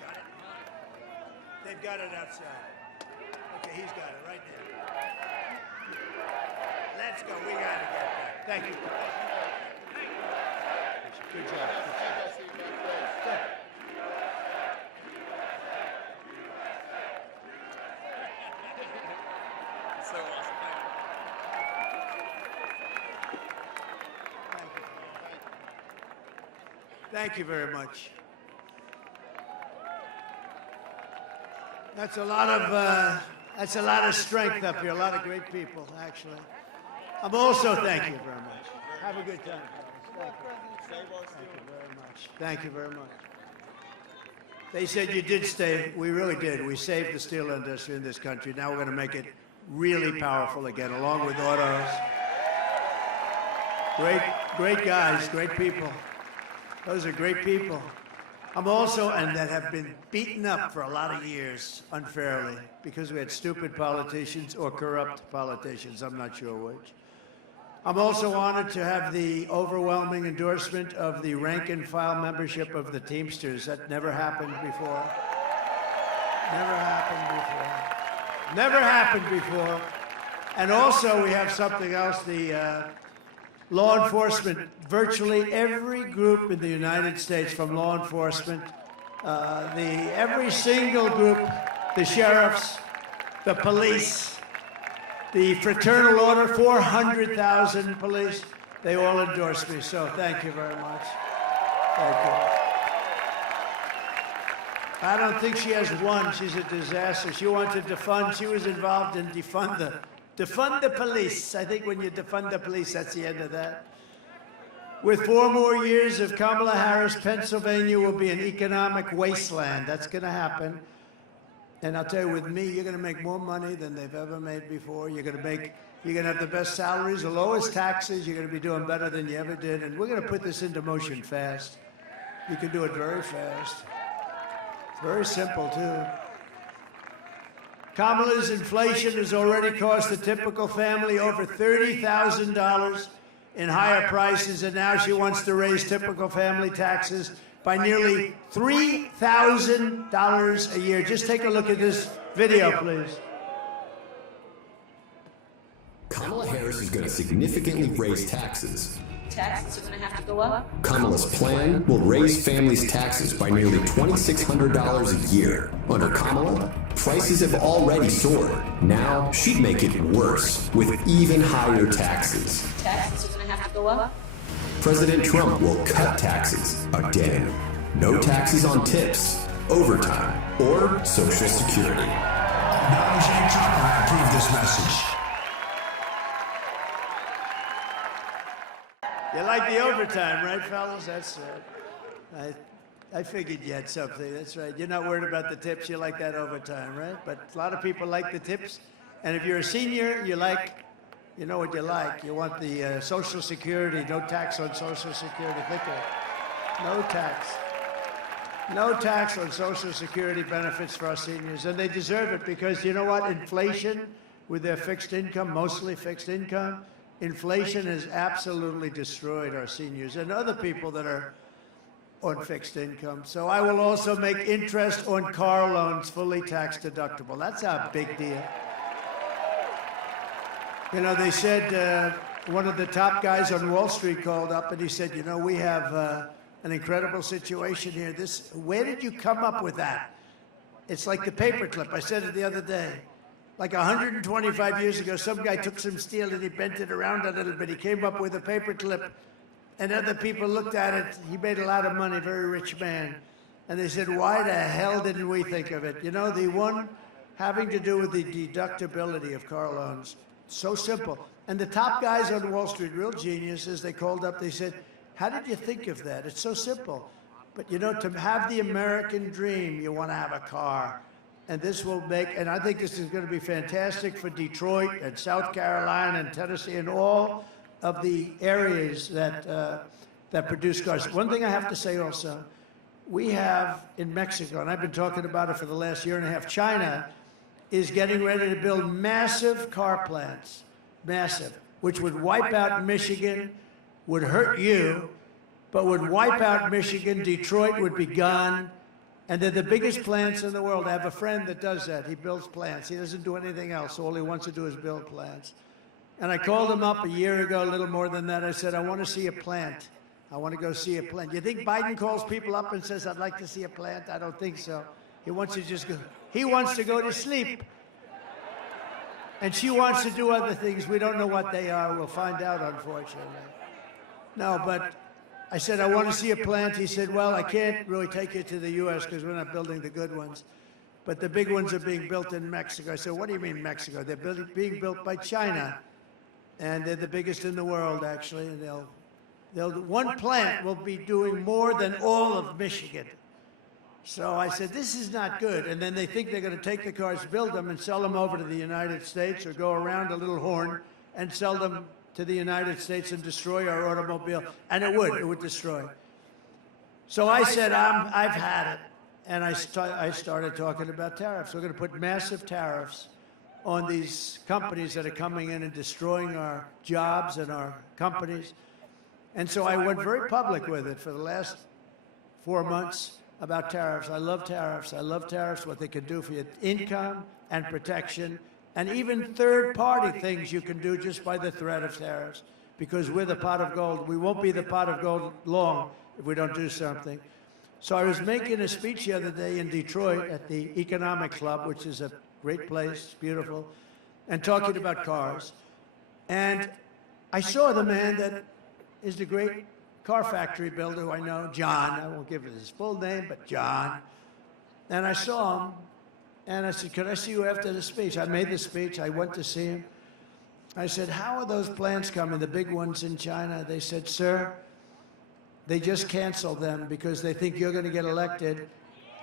Got it? They've got it outside. Okay, he's got it right there. Let's go. We got to get that. Thank you. Good job. Good. So awesome. Thank you. Thank you very much. That's a lot of strength up here. A lot of great people, actually. I'm also thank you very much. Have a good time, fellas. Thank you very much. Thank you very much. They said you did stay. We really did. We saved the steel industry in this country. Now we're going to make it really powerful again, along with autos. Great guys, great people. Those are great people. I'm also, and that have been beaten up for a lot of years unfairly because we had stupid politicians or corrupt politicians. I'm not sure which. I'm also honored to have the overwhelming endorsement of the rank and file membership of the Teamsters. That never happened before. Never happened before. Never happened before. And also we have something else, the law enforcement. Virtually every group in the United States from law enforcement, every single group, the sheriffs, the police, the fraternal order, 400,000 police, they all endorse me. So thank you very much. Thank you. I don't think she has one. She's a disaster. She wanted to defund. She was involved in defund the police. I think when you defund the police, that's the end of that. With 4 more years of Kamala Harris, Pennsylvania will be an economic wasteland. That's going to happen. And I'll tell you, with me, you're going to make more money than they've ever made before. You're going to have the best salaries, the lowest taxes. You're going to be doing better than you ever did. And we're going to put this into motion fast. You can do it very fast. It's very simple, too. Kamala's inflation has already cost the typical family over $30,000 in higher prices, and now she wants to raise typical family taxes by nearly $3,000 a year. Just take a look at this video, please. Kamala Harris is going to significantly raise taxes. Taxes are going to have to go up. Kamala's plan will raise families' taxes by nearly $2,600 a year. Under Kamala, prices have already soared. Now she'd make it worse with even higher taxes. Taxes are going to have to go up. President Trump will cut taxes again. No taxes on tips, overtime, or Social Security. Donald J. Trump, I approve this message. You like the overtime, right, fellas? That's I figured you had something. That's right. You're not worried about the tips. You like that overtime, right? But a lot of people like the tips. And if you're a senior, you know what you like. You want the Social Security, no tax on Social Security. Think of it. No tax. No tax on Social Security benefits for our seniors. And they deserve it because, you know what? Inflation, with their fixed income, mostly fixed income, inflation has absolutely destroyed our seniors and other people that are on fixed income. So I will also make interest on car loans fully tax deductible. That's a big deal. You know, they said one of the top guys on Wall Street called up and he said, you know, we have an incredible situation here. Where did you come up with that? It's like the paperclip. I said it the other day. Like 125 years ago, some guy took some steel and he bent it around a little bit. He came up with a paperclip, and other people looked at it. He made a lot of money, very rich man. And they said, why the hell didn't we think of it? You know, the one having to do with the deductibility of car loans. So simple. And the top guys on Wall Street, real geniuses, they called up, they said, how did you think of that? It's so simple. But, you know, to have the American dream, you want to have a car. And this will make, and I think this is going to be fantastic for Detroit and South Carolina and Tennessee and all of the areas that produce cars. One thing I have to say also, we have in Mexico, and I've been talking about it for the last year and a half, China is getting ready to build massive car plants, massive, which would wipe out Michigan, would hurt you, but would wipe out Michigan. Detroit would be gone. And they're the biggest plants in the world. I have a friend that does that. He builds plants. He doesn't do anything else. All he wants to do is build plants. And I called him up a year ago, a little more than that. I said, I want to see a plant. I want to go see a plant. You think Biden calls people up and says, I'd like to see a plant? I don't think so. He wants to just go. He wants to go to sleep. And she wants to do other things. We don't know what they are. We'll find out, unfortunately. No, but I said, I want to see a plant. He said, well, I can't really take you to the U.S. because we're not building the good ones. But the big ones are being built in Mexico. I said, what do you mean Mexico? They're being built by China. And they're the biggest in the world, actually. And one plant will be doing more than all of Michigan. So I said, this is not good. And then they think they're going to take the cars, build them, and sell them over to the United States or go around a little horn and sell them to the United States and destroy our automobile. And it would destroy. So I said, I've had it. And I started talking about tariffs. We're going to put massive tariffs on these companies that are coming in and destroying our jobs and our companies. And so I went very public with it for the last 4 months about tariffs. I love tariffs. I love tariffs, what they can do for your income and protection, and even third-party things you can do just by the threat of tariffs, because we're the pot of gold. We won't be the pot of gold long if we don't do something. So I was making a speech the other day in Detroit at the Economic Club, which is a great place, beautiful, and talking about cars. And I saw the man that is the great car factory builder who I know, John. I won't give his full name, but John. And I saw him, and I said, could I see you after the speech? I made the speech. I went to see him. I said, how are those plants coming, the big ones in China? They said, sir, they just canceled them because they think you're going to get elected,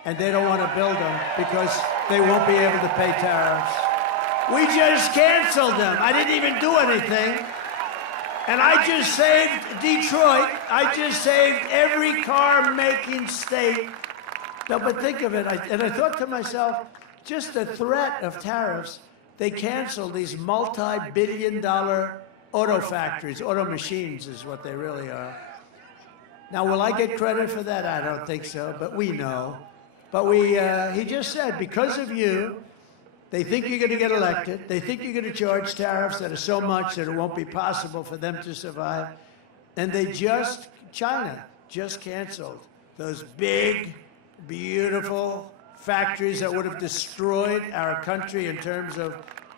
and they don't want to build them because they won't be able to pay tariffs. We just canceled them. I didn't even do anything. And I just saved Detroit. I just saved every car-making state. No, but think of it. I thought to myself, just the threat of tariffs, they canceled these multi-billion-dollar auto factories. Auto machines is what they really are. Now, will I get credit for that? I don't think so, but we know. But he just said, because of you, they think you're going to get elected. They think you're going to charge tariffs that are so much that it won't be possible for them to survive. And China just canceled those big, beautiful factories that would have destroyed our country in terms of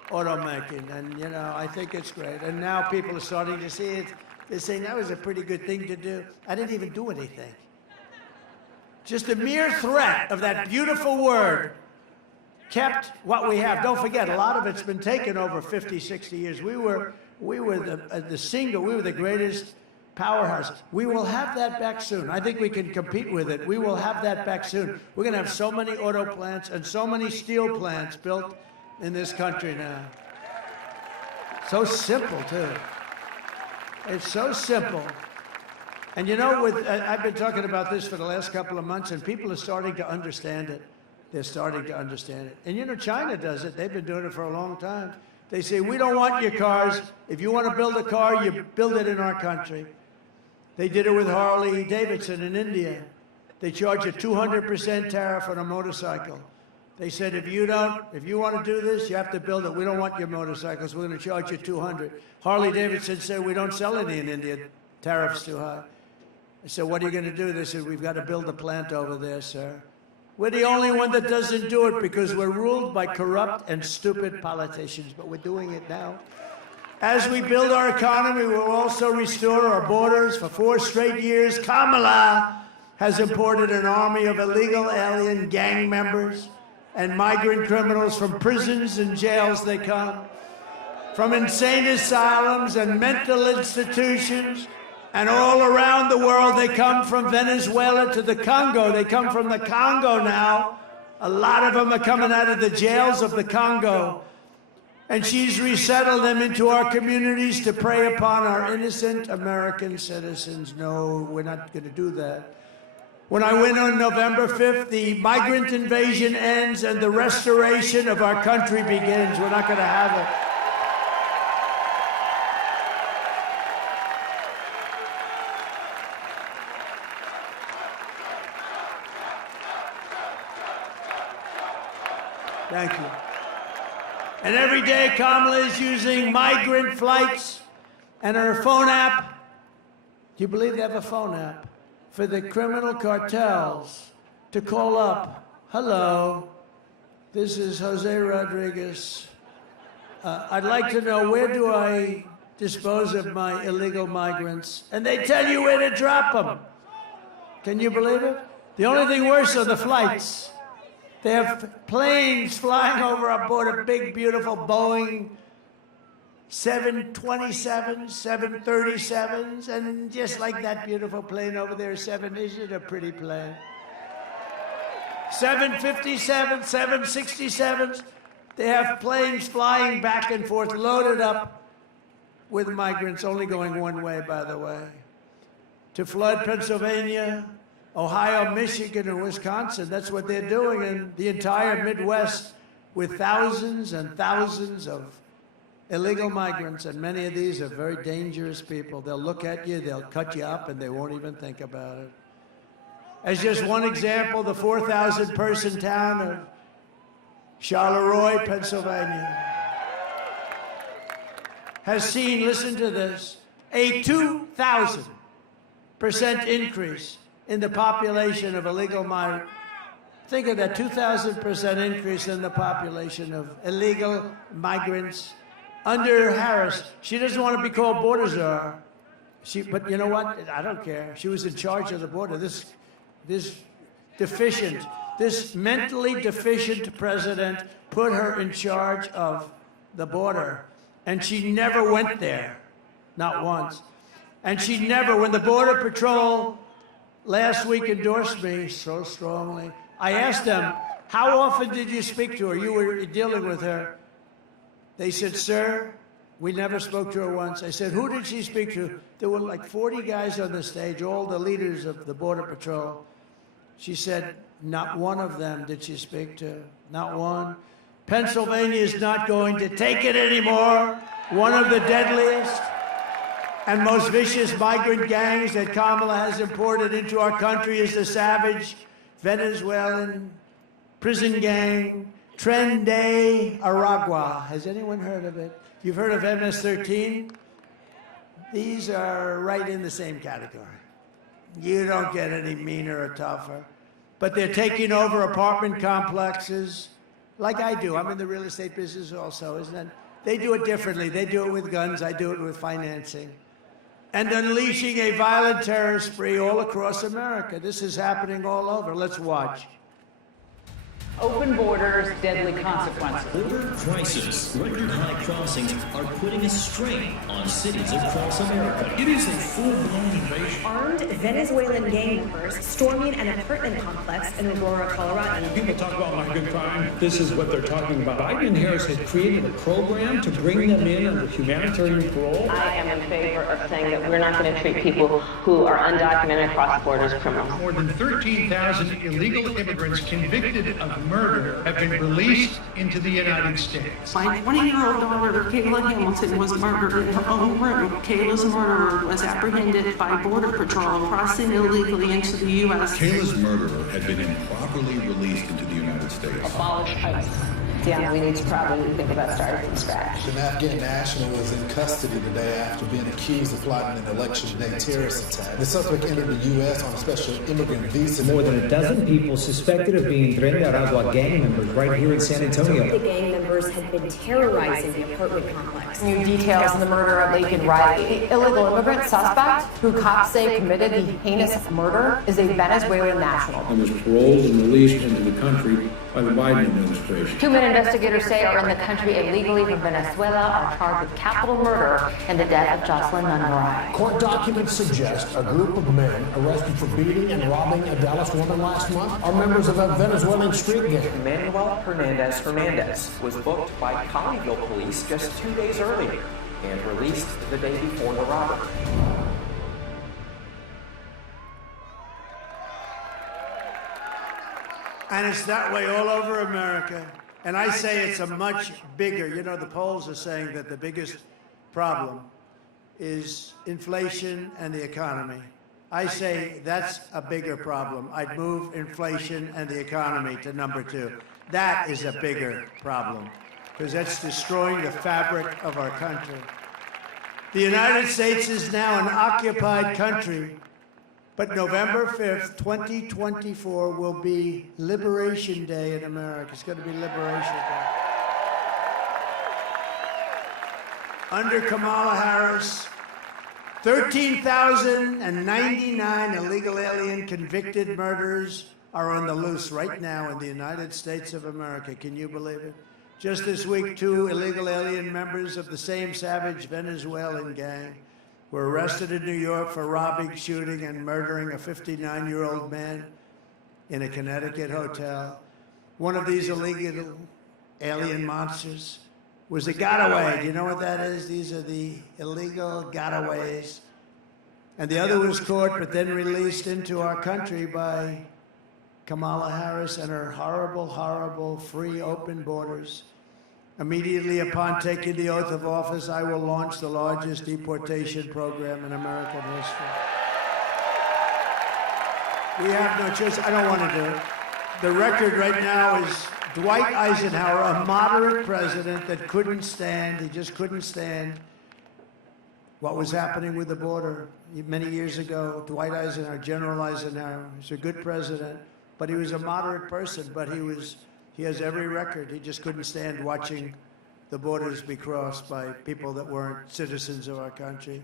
automaking. And, you know, I think it's great. And now people are starting to see it. They're saying that was a pretty good thing to do. I didn't even do anything. Just the mere threat of that beautiful word kept what we have. Don't forget, a lot of it's been taken over 50, 60 years. We were the greatest powerhouse. We will have that back soon. I think we can compete with it. We will have that back soon. We're going to have so many auto plants and so many steel plants built in this country now. So simple, too. It's so simple. And you know, I've been talking about this for the last couple of months, and people are starting to understand it. They're starting to understand it. And you know, China does it. They've been doing it for a long time. They say, we don't want your cars. If you want to build a car, you build it in our country. They did it with Harley Davidson in India. They charge a 200% tariff on a motorcycle. They said, if you want to do this, you have to build it. We don't want your motorcycles. We're going to charge you 200. Harley Davidson said, we don't sell any in India. Tariff's too high. I said, what are you going to do? They said, we've got to build a plant over there, sir. We're the only one that doesn't do it because we're ruled by corrupt and stupid politicians, but we're doing it now. As we build our economy, we'll also restore our borders. For 4 straight years, Kamala has imported an army of illegal alien gang members and migrant criminals from prisons and jails they come, from insane asylums and mental institutions, and all around the world. They come from Venezuela to the Congo. They come from the Congo now. A lot of them are coming out of the jails of the Congo. And she's resettled them into our communities to prey upon our innocent American citizens. No, we're not going to do that. When I win on November 5th, the migrant invasion ends and the restoration of our country begins. We're not going to have it. Thank you. And every day, Kamala is using migrant flights and her phone app. Do you believe they have a phone app? For the criminal cartels to call up, hello, this is Jose Rodriguez. I'd like to know, where do I dispose of my illegal migrants, and they tell you where to drop them. Can you believe it? The only thing worse are the flights. They have planes flying over our border, big, beautiful Boeing 727s, 737s, and just like that beautiful plane over there, is it a pretty plane? 757s, 767s. They have planes flying back and forth, loaded up with migrants, only going one way, by the way, to flood Pennsylvania, Ohio, Michigan, and Wisconsin. That's what they're doing in the entire Midwest with thousands and thousands of illegal migrants, and many of these are very dangerous people. They'll look at you, they'll cut you up, and they won't even think about it. As just one example, the 4,000-person town of Charleroi, Pennsylvania, has seen, listen to this, a 2,000% increase in the population of illegal migrants. Think of that, 2,000% increase in the population of illegal migrants under Harris. She doesn't want to be called border czar. But you know what? I don't care. She was in charge of the border. This mentally deficient president put her in charge of the border. And she never went there, not once. And she never, when the Border Patrol last week endorsed me so strongly, I asked them, how often did you speak to her? You were dealing with her. They said, sir, we never spoke to her once. I said, who did she speak to? There were like 40 guys on the stage, all the leaders of the Border Patrol. She said, not one of them did she speak to, not one. Pennsylvania is not going to take it anymore. One of the deadliest and most vicious migrant gangs that Kamala has imported into our country is the savage Venezuelan prison gang, Tren de Aragua. Has anyone heard of it? You've heard of MS-13? These are right in the same category. You don't get any meaner or tougher. But they're taking over apartment complexes, like I do. I'm in the real estate business also, isn't it? They do it differently. They do it with guns. I do it with financing. And unleashing a violent terror spree all across America. This is happening all over. Let's watch. Open borders, deadly consequences. Border crisis, record-high crossings are putting a strain on cities across America. It is a full-blown invasion. Armed Venezuelan gang members storming an apartment complex in Aurora, Colorado. People talk about migrant crime. This is what they're talking about. Biden and Harris had created a program to bring them in under humanitarian parole. I am in favor of saying that we're not going to treat people who are undocumented across borders as criminals. More than 13,000 illegal immigrants convicted of murder have been released into the United States. My 20-year-old daughter, Kayla Hamilton, was murdered in her own room. Kayla's murderer was apprehended by Border Patrol crossing illegally into the U.S. Kayla's murderer had been improperly released into the United States. Abolish ICE. Yeah, we need to probably think about starting from scratch. An Afghan national was in custody today after being accused of plotting an election day terrorist attack. The suspect entered the U.S. on a special immigrant visa. More than a dozen people suspected of being Tren de Aragua gang members right here in San Antonio. The gang members had been terrorizing the apartment complex. New details in the murder of Laken Riley. The illegal immigrant suspect, who cops say committed the heinous murder, is a Venezuelan national. And was paroled and released into the country by the Biden administration. 2 men investigators say are in the country illegally from Venezuela are charged with capital murder in the death of Jocelyn Nungaray. Court documents suggest a group of men arrested for beating and robbing a Dallas woman last month are members of a Venezuelan street gang. Manuel Hernandez was booked by Colleyville police just 2 days earlier and released the day before the robbery. And it's that way all over America. And I say it's a much bigger, you know, the polls are saying that the biggest problem is inflation and the economy. I say that's a bigger problem. I'd move inflation and the economy to number 2. That is a bigger problem because that's destroying the fabric of our country. The United States is now an occupied country. But November 5th, 2024 will be Liberation Day in America. It's going to be Liberation Day. under Kamala Harris, 13,099 illegal alien convicted murderers are on the loose right now in the United States of America. Can you believe it? Just this week, 2 illegal alien members of the same savage Venezuelan gang were arrested in New York for robbing, shooting, and murdering a 59-year-old man in a Connecticut hotel. One of these illegal alien monsters was a gotaway. Do you know what that is? These are the illegal gotaways. And the other was caught but then released into our country by Kamala Harris and her horrible, horrible free open borders. Immediately upon taking the oath of office, I will launch the largest deportation program in American history. We have no choice. I don't want to do it. The record right now is Dwight Eisenhower, a moderate president that couldn't stand, he just couldn't stand what was happening with the border. Many years ago, Dwight Eisenhower, General Eisenhower, he's a good president, but he was a moderate person, but he has every record. He just couldn't stand watching the borders be crossed by people that weren't citizens of our country.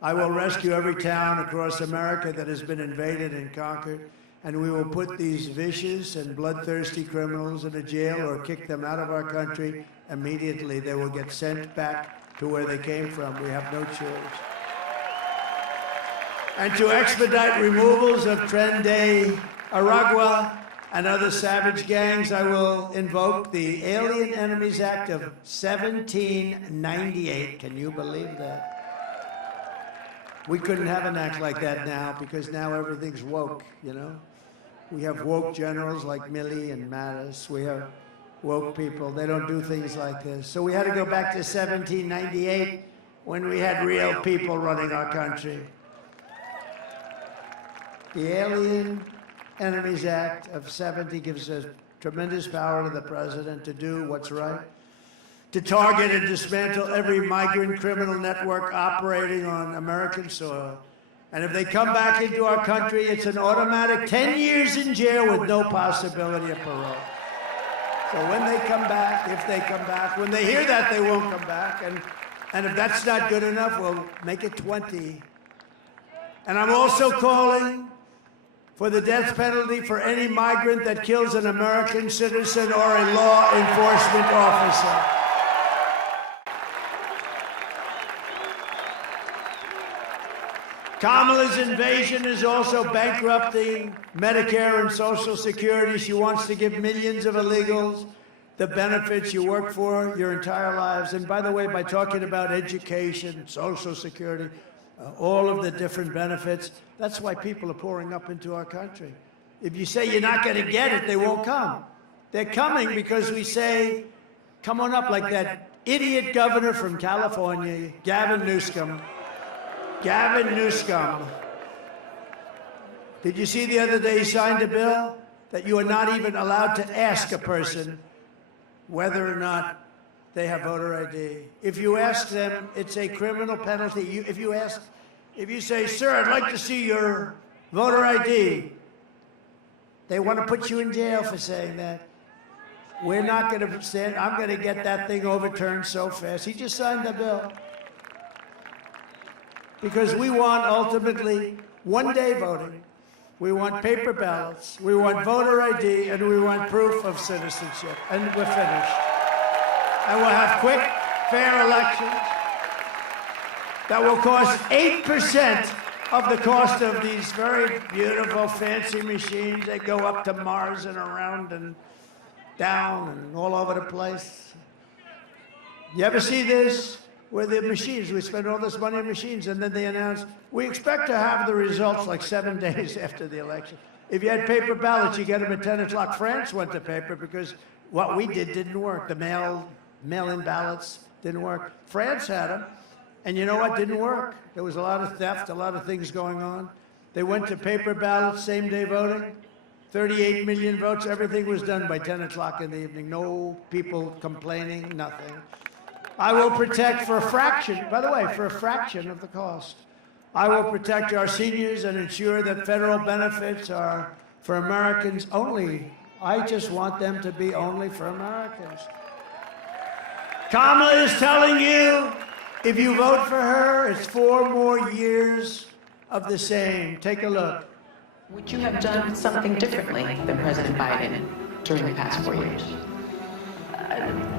I will rescue every town across America that has been invaded and conquered, and we will put these vicious and bloodthirsty criminals in a jail or kick them out of our country immediately. They will get sent back to where they came from. We have no choice. And to expedite removals of Tren de Aragua and other savage gangs, I will invoke the Alien Enemies Act of 1798. Can you believe that? We couldn't have an act like that now because now everything's woke, you know? We have woke generals like Milley and Mattis. We have woke people. They don't do things like this. So we had to go back to 1798 when we had real people running our country. The Alien Enemies Act of 70 gives a tremendous power to the president to do what's right, to target and dismantle every migrant criminal network operating on American soil. And if they come back into our country, it's an automatic 10 years in jail with no possibility of parole. So when they come back, if they come back, when they hear that, they won't come back. And if that's not good enough, we'll make it 20. And I'm also calling for the death penalty for any migrant that kills an American citizen or a law enforcement officer. Kamala's invasion is also bankrupting Medicare and Social Security. She wants to give millions of illegals the benefits you work for your entire lives. And by the way, by talking about education, Social Security, all of the different benefits, that's why people are pouring up into our country. If you say you're not going to get it, they won't come. They're coming because we say, come on up, like that idiot governor from California, Gavin Newsom. Gavin Newsom. Did you see the other day he signed a bill that you are not even allowed to ask a person whether or not they have voter ID? If you ask them, it's a criminal penalty. If you say, sir, I'd like to see your voter ID, they want to put you in jail for saying that. We're not going to stand. I'm going to get that thing overturned so fast. He just signed the bill. Because we want, ultimately, one-day voting. We want paper ballots. We want voter ID, and we want proof of citizenship. And we're finished. And we'll have quick, fair elections that will cost 8% of the cost of these very beautiful, fancy machines that go up to Mars and around and down and all over the place. You ever see this? Where the machines, we spend all this money on machines, and then they announce, we expect to have the results like 7 days after the election. If you had paper ballots, you get them at 10 o'clock. France went to paper because what we did didn't work. The mail-in ballots didn't work. France had them, and you know what didn't work? There was a lot of theft, a lot of things going on. They went to paper ballots, same-day voting. 38 million votes, everything was done by 10 o'clock in the evening. No people complaining, nothing. I will protect for a fraction, by the way, for a fraction of the cost. I will protect our seniors and ensure that federal benefits are for Americans only. I just want them to be only for Americans. Kamala is telling you If you vote for her, it's 4 more years of the same. Take a look. Would you have done something differently than President Biden during the past 4 years?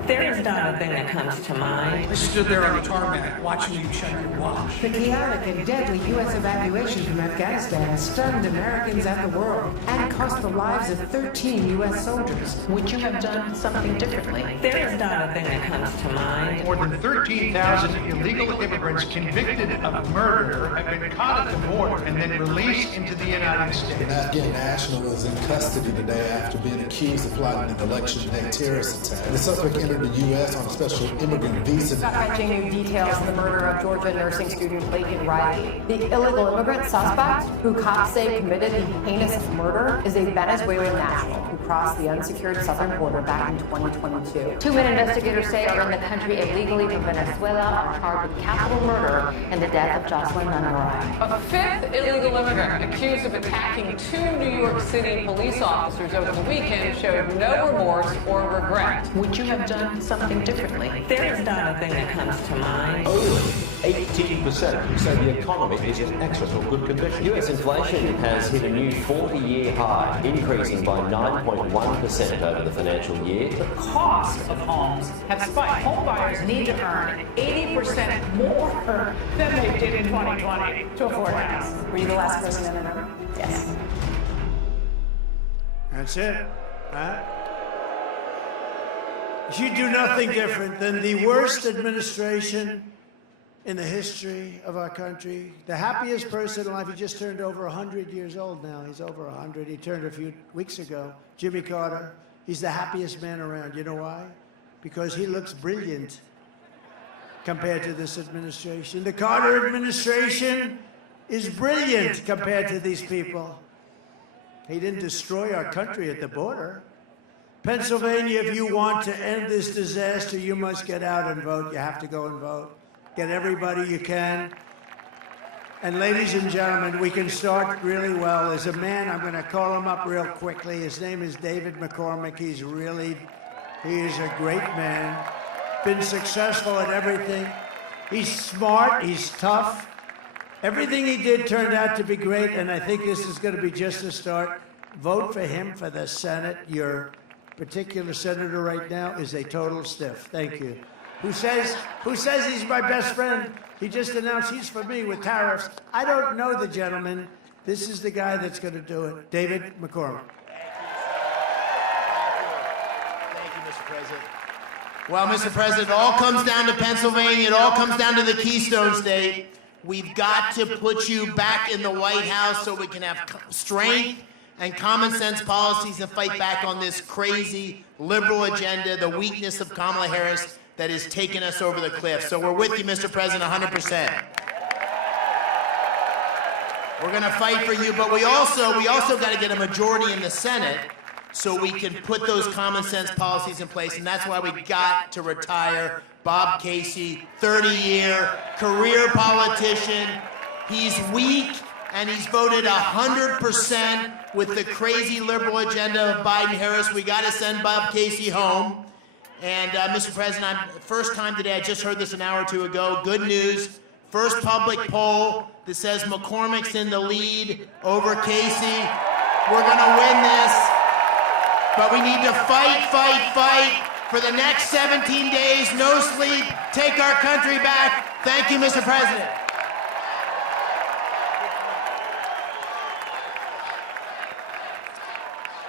There is not a thing that comes to mind. I stood there on the tarmac watching you check your watch. The chaotic and deadly U.S. evacuation from Afghanistan stunned Americans and the world and cost the lives of 13 U.S. soldiers. Would you have done something differently? There is not a thing that comes to mind. More than 13,000 illegal immigrants convicted of murder have been caught at the border and then released into the United States. An Afghan national is in custody today after being accused of plotting an election day terrorist attack. The suspect entered the U.S. on a special immigrant visa. Fetching new details of the murder of Georgia nursing student Laken Riley. The illegal immigrant suspect, who cops say committed the heinous murder, is a Venezuelan national who crossed the unsecured southern border back in 2022. 2 men investigators say are in the country illegally from Venezuela are charged with capital murder and the death of Jocelyn Nunnery. A fifth illegal immigrant accused of attacking 2 New York City police officers over the weekend showed no remorse or regret. Would you have done something differently? There is not a thing that comes to mind. Only 18% say the economy is in excellent or good condition. US inflation has hit a new 40-year high, increasing by 9.1% over the financial year. The cost of homes have spiked. Home buyers need to earn 80% more than they did in 2020 to afford a house. Were you the last president ever? Yes. That's it. Huh? You do nothing different than the worst administration in the history of our country. The happiest person in life. He just turned over 100 years old now. He's over 100. He turned a few weeks ago. Jimmy Carter. He's the happiest man around. You know why? Because he looks brilliant compared to this administration. The Carter administration is brilliant compared to these people. He didn't destroy our country at the border. Pennsylvania, if you want to end this disaster, you must get out and vote. You have to go and vote. Get everybody you can. And ladies and gentlemen, we can start really well. There's a man, I'm going to call him up real quickly. His name is David McCormick. He is a great man. Been successful at everything. He's smart. He's tough. Everything he did turned out to be great, and I think this is going to be just a start. Vote for him for the Senate. Your particular senator right now is a total stiff. Thank you. Who says he's my best friend? He just announced he's for me with tariffs. I don't know the gentleman. This is the guy that's going to do it. David McCormick. Thank you, Mr. President. Well, Mr. President, it all comes down to Pennsylvania. It all comes down to the Keystone State. We've got to put you back in the White House so we can have strength and common sense policies and fight back on this crazy liberal agenda, the weakness of Kamala Harris that has taken us over the cliff. So we're with you, Mr. President, 100%. We're going to fight for you, but we also got to get a majority in the Senate so we can put those common sense policies in place, and that's why we got to retire Bob Casey, 30-year career politician. He's weak, and he's voted 100% with the crazy liberal agenda of Biden-Harris. We got to send Bob Casey home. And, Mr. President, first time today, I just heard this an hour or two ago, good news. First public poll that says McCormick's in the lead over Casey. We're going to win this. But we need to fight for the next 17 days, no sleep, take our country back. Thank you, Mr. President.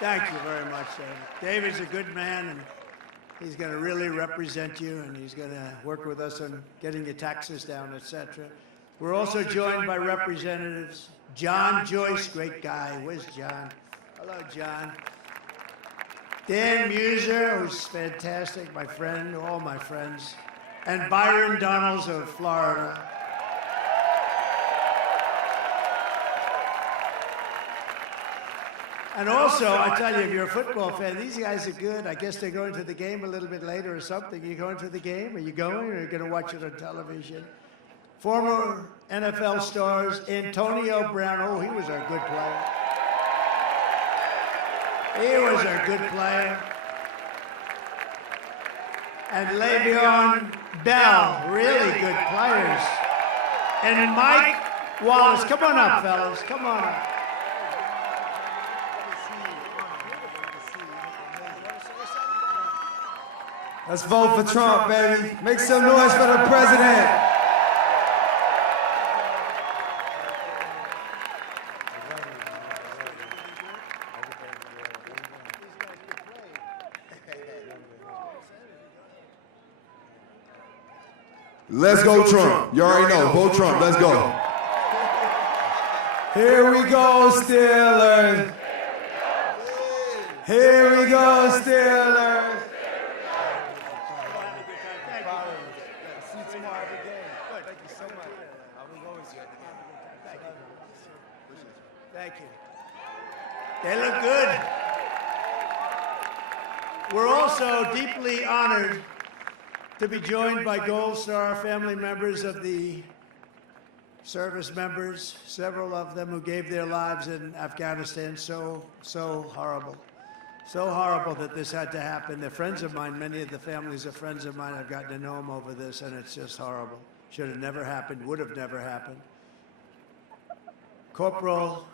Thank you very much, David. David's a good man, and he's going to really represent you, and he's going to work with us on getting your taxes down, etc. We're also joined by Representatives John Joyce, great guy. Where's John? Hello, John. Dan Muser, who's fantastic, my friend, all my friends, and Byron Donalds of Florida. And also, I tell you, if you're a football fan, these guys are good. I guess they're going to the game a little bit later or something. Are you going to the game? Are you going, or are you going to watch it on television? Former NFL stars Antonio Brown. Oh, he was a good player. He was a good player. and Le'Veon Bell, really good players. And Mike Wallace, come on up, fellas, come on up. Let's vote for Trump, baby. Make some noise for the president. Let's go, Trump. You already know. Vote Trump. Let's go. Here we go, Steelers. Here we go, Steelers. Thank you. They look good. We're also deeply honored to be joined by Gold Star family members of the service members, several of them who gave their lives in Afghanistan. So horrible. So horrible that this had to happen. They're friends of mine. Many of the families are friends of mine. I've gotten to know them over this, and it's just horrible. Should have never happened, would have never happened. Corporal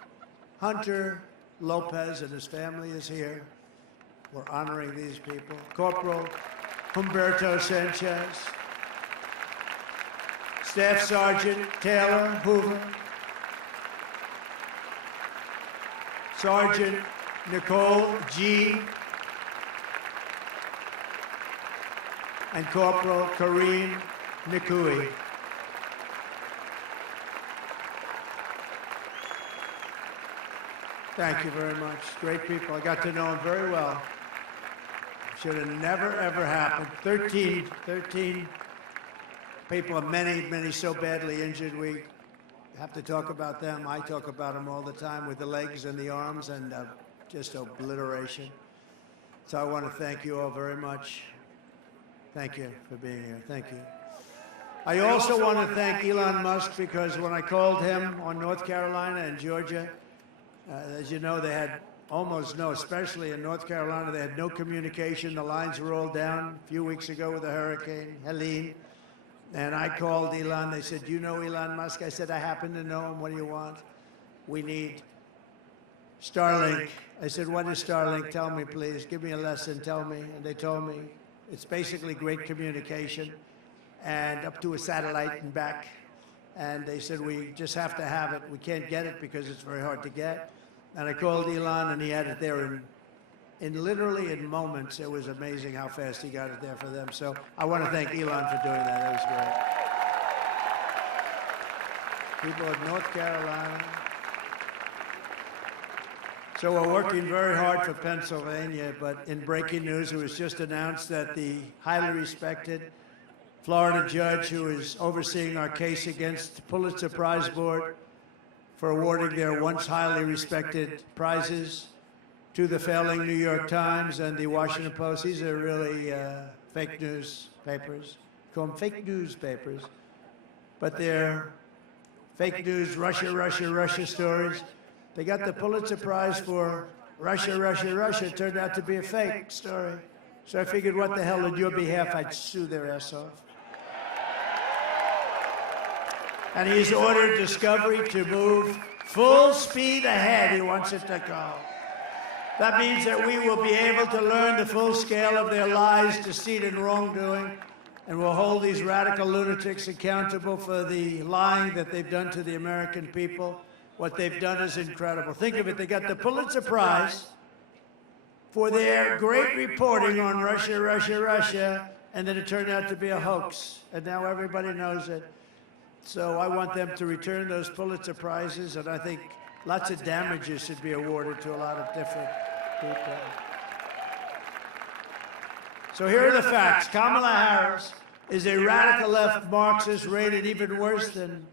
Hunter Lopez and his family is here. We're honoring these people. Corporal Humberto Sanchez. Staff Sergeant Taylor Hoover. Sergeant Nicole G. And Corporal Kareem Nikui. Thank you very much. Great people. I got to know them very well. Should have never, ever happened. 13 people, many so badly injured. We have to talk about them. I talk about them all the time with the legs and the arms and just obliteration. So I want to thank you all very much. Thank you for being here. Thank you. I also want to thank Elon Musk because when I called him on North Carolina and Georgia, as you know, they had almost no, especially in North Carolina, they had no communication. The lines were all down a few weeks ago with the hurricane, Helene. And I called Elon. They said, "Do you know Elon Musk?" I said, "I happen to know him. What do you want?" "We need Starlink." I said, "What is Starlink? Tell me, please. Give me a lesson. Tell me." And they told me it's basically great communication and up to a satellite and back. And they said, "We just have to have it. We can't get it because it's very hard to get." And I called Elon, and he had it there in literally in moments. It was amazing how fast he got it there for them. So I want to thank Elon for doing that. That was great. People of North Carolina. So we're working very hard for Pennsylvania, but in breaking news, it was just announced that the highly respected Florida judge who is overseeing our case against the Pulitzer Prize Board for awarding their once highly respected prizes to the failing New York Times and the Washington Post. These are really fake news papers. Call them fake news papers. But they're fake news Russia stories. They got the Pulitzer Prize for Russia. It turned out to be a fake story. So I figured, what the hell, on your behalf, I'd sue their ass off. And he's ordered Discovery to move full speed ahead. He wants it to go. That means that we will be able to learn the full scale of their lies, deceit, and wrongdoing, and we'll hold these radical lunatics accountable for the lying that they've done to the American people. What they've done is incredible. Think of it. They got the Pulitzer Prize for their great reporting on Russia, and then it turned out to be a hoax, and now everybody knows it. So I want them to return those Pulitzer Prizes, and I think lots of damages should be awarded to a lot of different people. So here are the facts. Kamala Harris is a radical left Marxist rated even worse than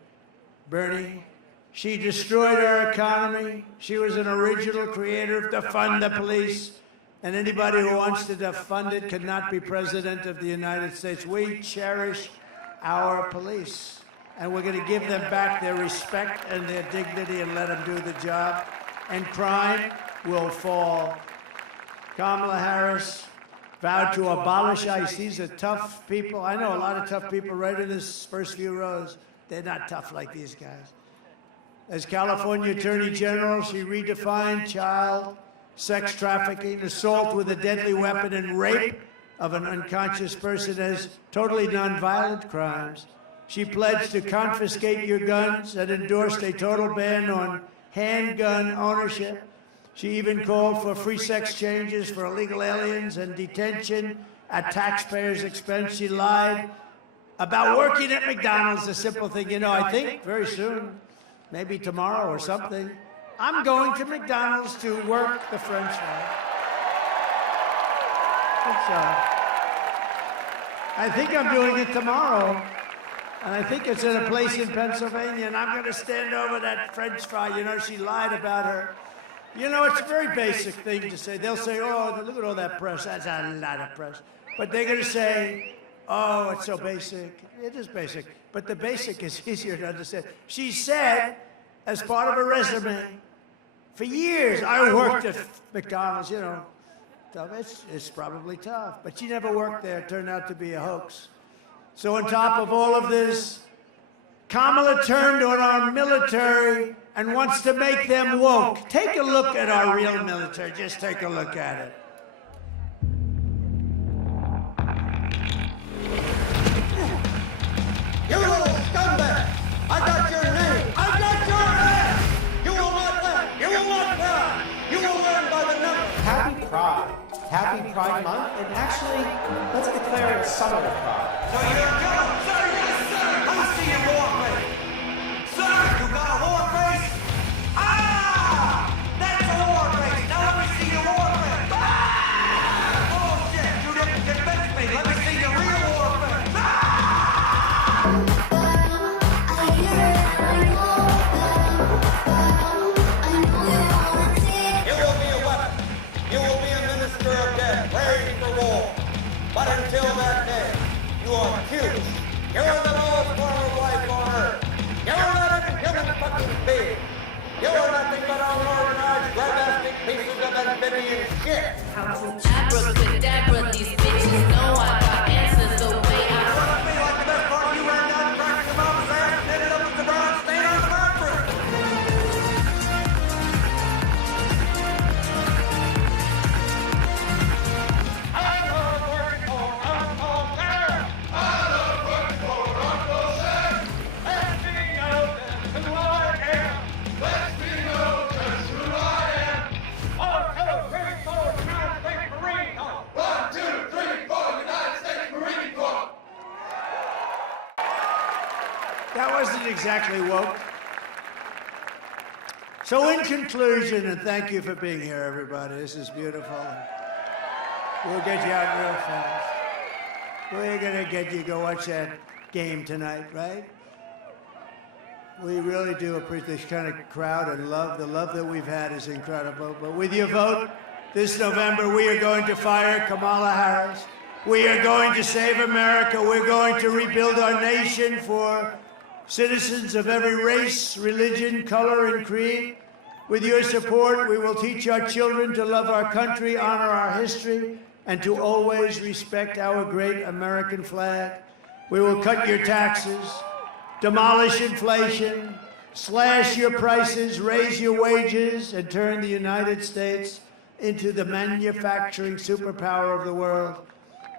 Bernie. She destroyed our economy. She was an original creator of defund the police. And anybody who wants to defund it cannot be president of the United States. We cherish our police. And we're going to give them back their respect and their dignity and let them do the job. And crime will fall. Kamala Harris vowed to abolish ICE. These are tough people. I know a lot of tough people right in this first few rows. They're not tough like these guys. As California Attorney General, she redefined child sex trafficking, assault with a deadly weapon, and rape of an unconscious person as totally nonviolent crimes. She pledged to confiscate your guns and endorsed a total ban on handgun ownership. She even called for free sex changes for illegal aliens and detention at taxpayers' expense. She lied about working at McDonald's, a simple thing. You know, I think very soon, maybe tomorrow or something, I'm going to McDonald's to work the French fry. I think I'm doing it tomorrow. And I think it's at a place in Pennsylvania, and I'm going to stand over that French fry. You know, she lied about her. You know, it's a very basic thing to say. They'll say, oh, look at all that press. That's a lot of press. But they're going to say, oh, it's so basic. It is basic. But the basic is easier to understand. She said, as part of her resume, for years, I worked at McDonald's, you know. It's probably tough. But she never worked there. It turned out to be a hoax. So on top of all of this, Kamala turned on our military and wants to make them woke. Take a look at our real military. Just take a look at it. You little scumbag! I got your name! I got your ass! You will not laugh! You will not cry! You will learn by the numbers! Happy Pride. Happy Pride Month. And actually, let's declare it Summer Pride. So you're a killer? Sir, yes, sir! Let me see your war face! Sir, you got a war face? Ah! That's a war face! Now let me see your war face! Ah! Bullshit! You didn't convince me! Let me see your real war face! Ah! You will be a weapon. You will be a minister of death, ready for war. But until that day, you are cute. You're the lowest form of life on earth. You're not a human fucking being. You're nothing but unorganized, grabastic pieces of amphibian shit. Abracadabra, these bitches know I got answers the way I want to be like the best part. You ran down, cracked your mom's ass, and ended up with the brown stain on the bathroom. That wasn't exactly woke. So in conclusion, and thank you for being here, everybody. This is beautiful. We'll get you out real fast. We're going to get you to go watch that game tonight, right? We really do appreciate this kind of crowd and love. The love that we've had is incredible. But with your vote this November, we are going to fire Kamala Harris. We are going to save America. We're going to rebuild our nation for citizens of every race, religion, color, and creed. With your support, we will teach our children to love our country, honor our history, and to always respect our great American flag. We will cut your taxes, demolish inflation, slash your prices, raise your wages, and turn the United States into the manufacturing superpower of the world.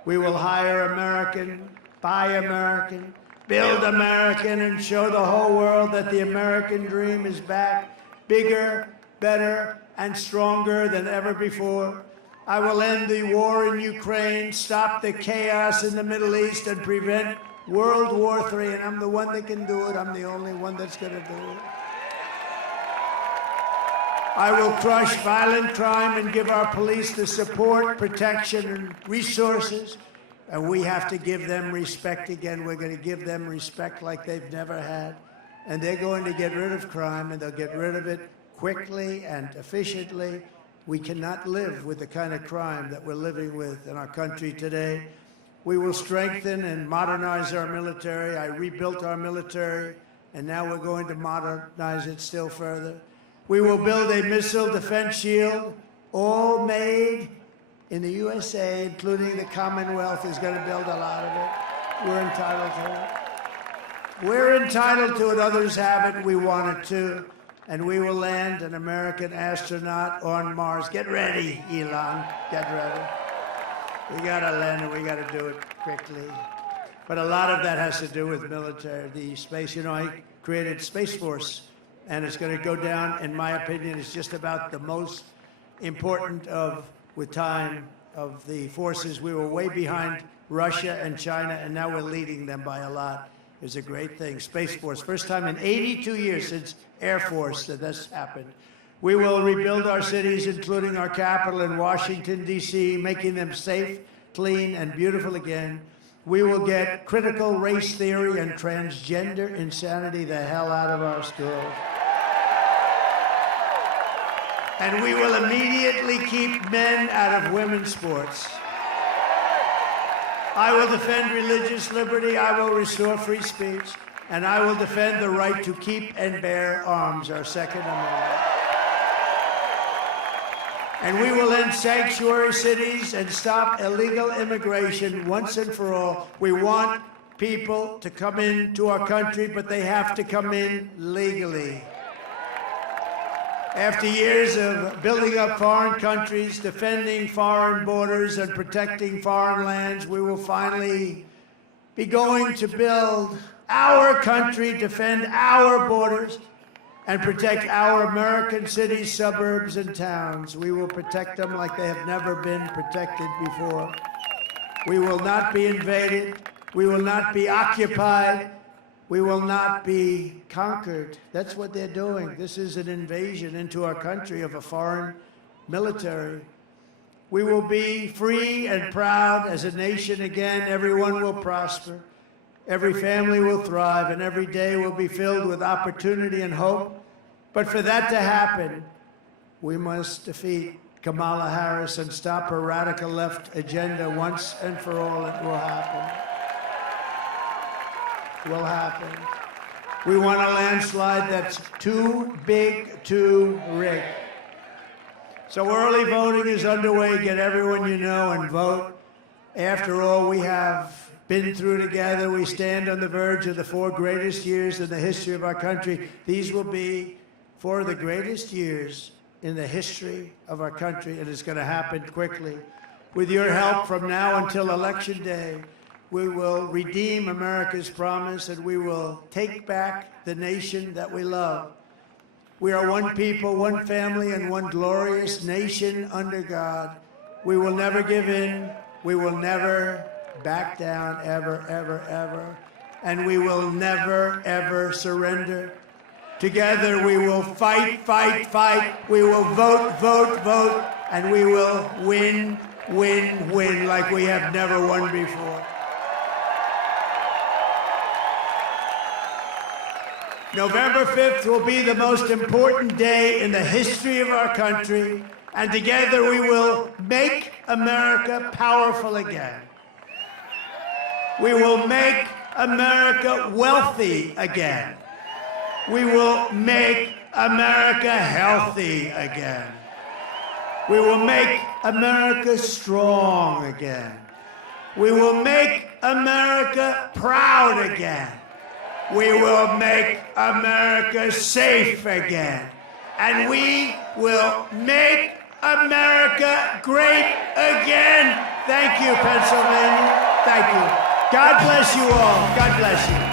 We will hire American, buy American, build American, and show the whole world that the American dream is back, bigger, better, and stronger than ever before. I will end the war in Ukraine, stop the chaos in the Middle East, and prevent World War III, and I'm the one that can do it. I'm the only one that's going to do it. I will crush violent crime and give our police the support, protection, and resources. And we have to give them respect again. We're going to give them respect like they've never had. And they're going to get rid of crime, and they'll get rid of it quickly and efficiently. We cannot live with the kind of crime that we're living with in our country today. We will strengthen and modernize our military. I rebuilt our military, and now we're going to modernize it still further. We will build a missile defense shield, all made in the USA, including the Commonwealth, is going to build a lot of it. We're entitled to it. We're entitled to it. Others have it. We want it too. And we will land an American astronaut on Mars. Get ready, Elon. Get ready. We got to land it. We got to do it quickly. But a lot of that has to do with military, the space. You know, I created Space Force, and it's going to go down, in my opinion, it's just about the most important with time, of the forces. We were way behind Russia and China, and now we're leading them by a lot. It was a great thing. Space Force, first time in 82 years since Air Force that this happened. We will rebuild our cities, including our capital in Washington, D.C., making them safe, clean, and beautiful again. We will get critical race theory and transgender insanity the hell out of our schools. And we will immediately keep men out of women's sports. I will defend religious liberty, I will restore free speech, and I will defend the right to keep and bear arms, our Second Amendment. And we will end sanctuary cities and stop illegal immigration once and for all. We want people to come into our country, but they have to come in legally. After years of building up foreign countries, defending foreign borders, and protecting foreign lands, we will finally be going to build our country, defend our borders, and protect our American cities, suburbs, and towns. We will protect them like they have never been protected before. We will not be invaded. We will not be occupied. We will not be conquered. That's what they're doing. This is an invasion into our country of a foreign military. We will be free and proud as a nation again. Everyone will prosper. Every family will thrive, and every day will be filled with opportunity and hope. But for that to happen, we must defeat Kamala Harris and stop her radical left agenda once and for all. It will happen. It will happen. We want a landslide that's too big to rig. So early voting is underway. Get everyone you know and vote. After all we have been through together, we stand on the verge of the 4 greatest years in the history of our country. These will be 4 of the greatest years in the history of our country, and it's going to happen quickly. With your help from now until Election Day, we will redeem America's promise, and we will take back the nation that we love. We are one people, one family, and one glorious nation under God. We will never give in. We will never back down, ever, ever, ever. And we will never, ever surrender. Together we will fight, fight, fight. We will vote, vote, vote. And we will win, win, win like we have never won before. November 5th will be the most important day in the history of our country. And together we will make America powerful again. We will make America wealthy again. We will make America healthy again. We will make America strong again. We will make America proud again. We will make America safe again. And we will make America great again. Thank you, Pennsylvania. Thank you. God bless you all. God bless you.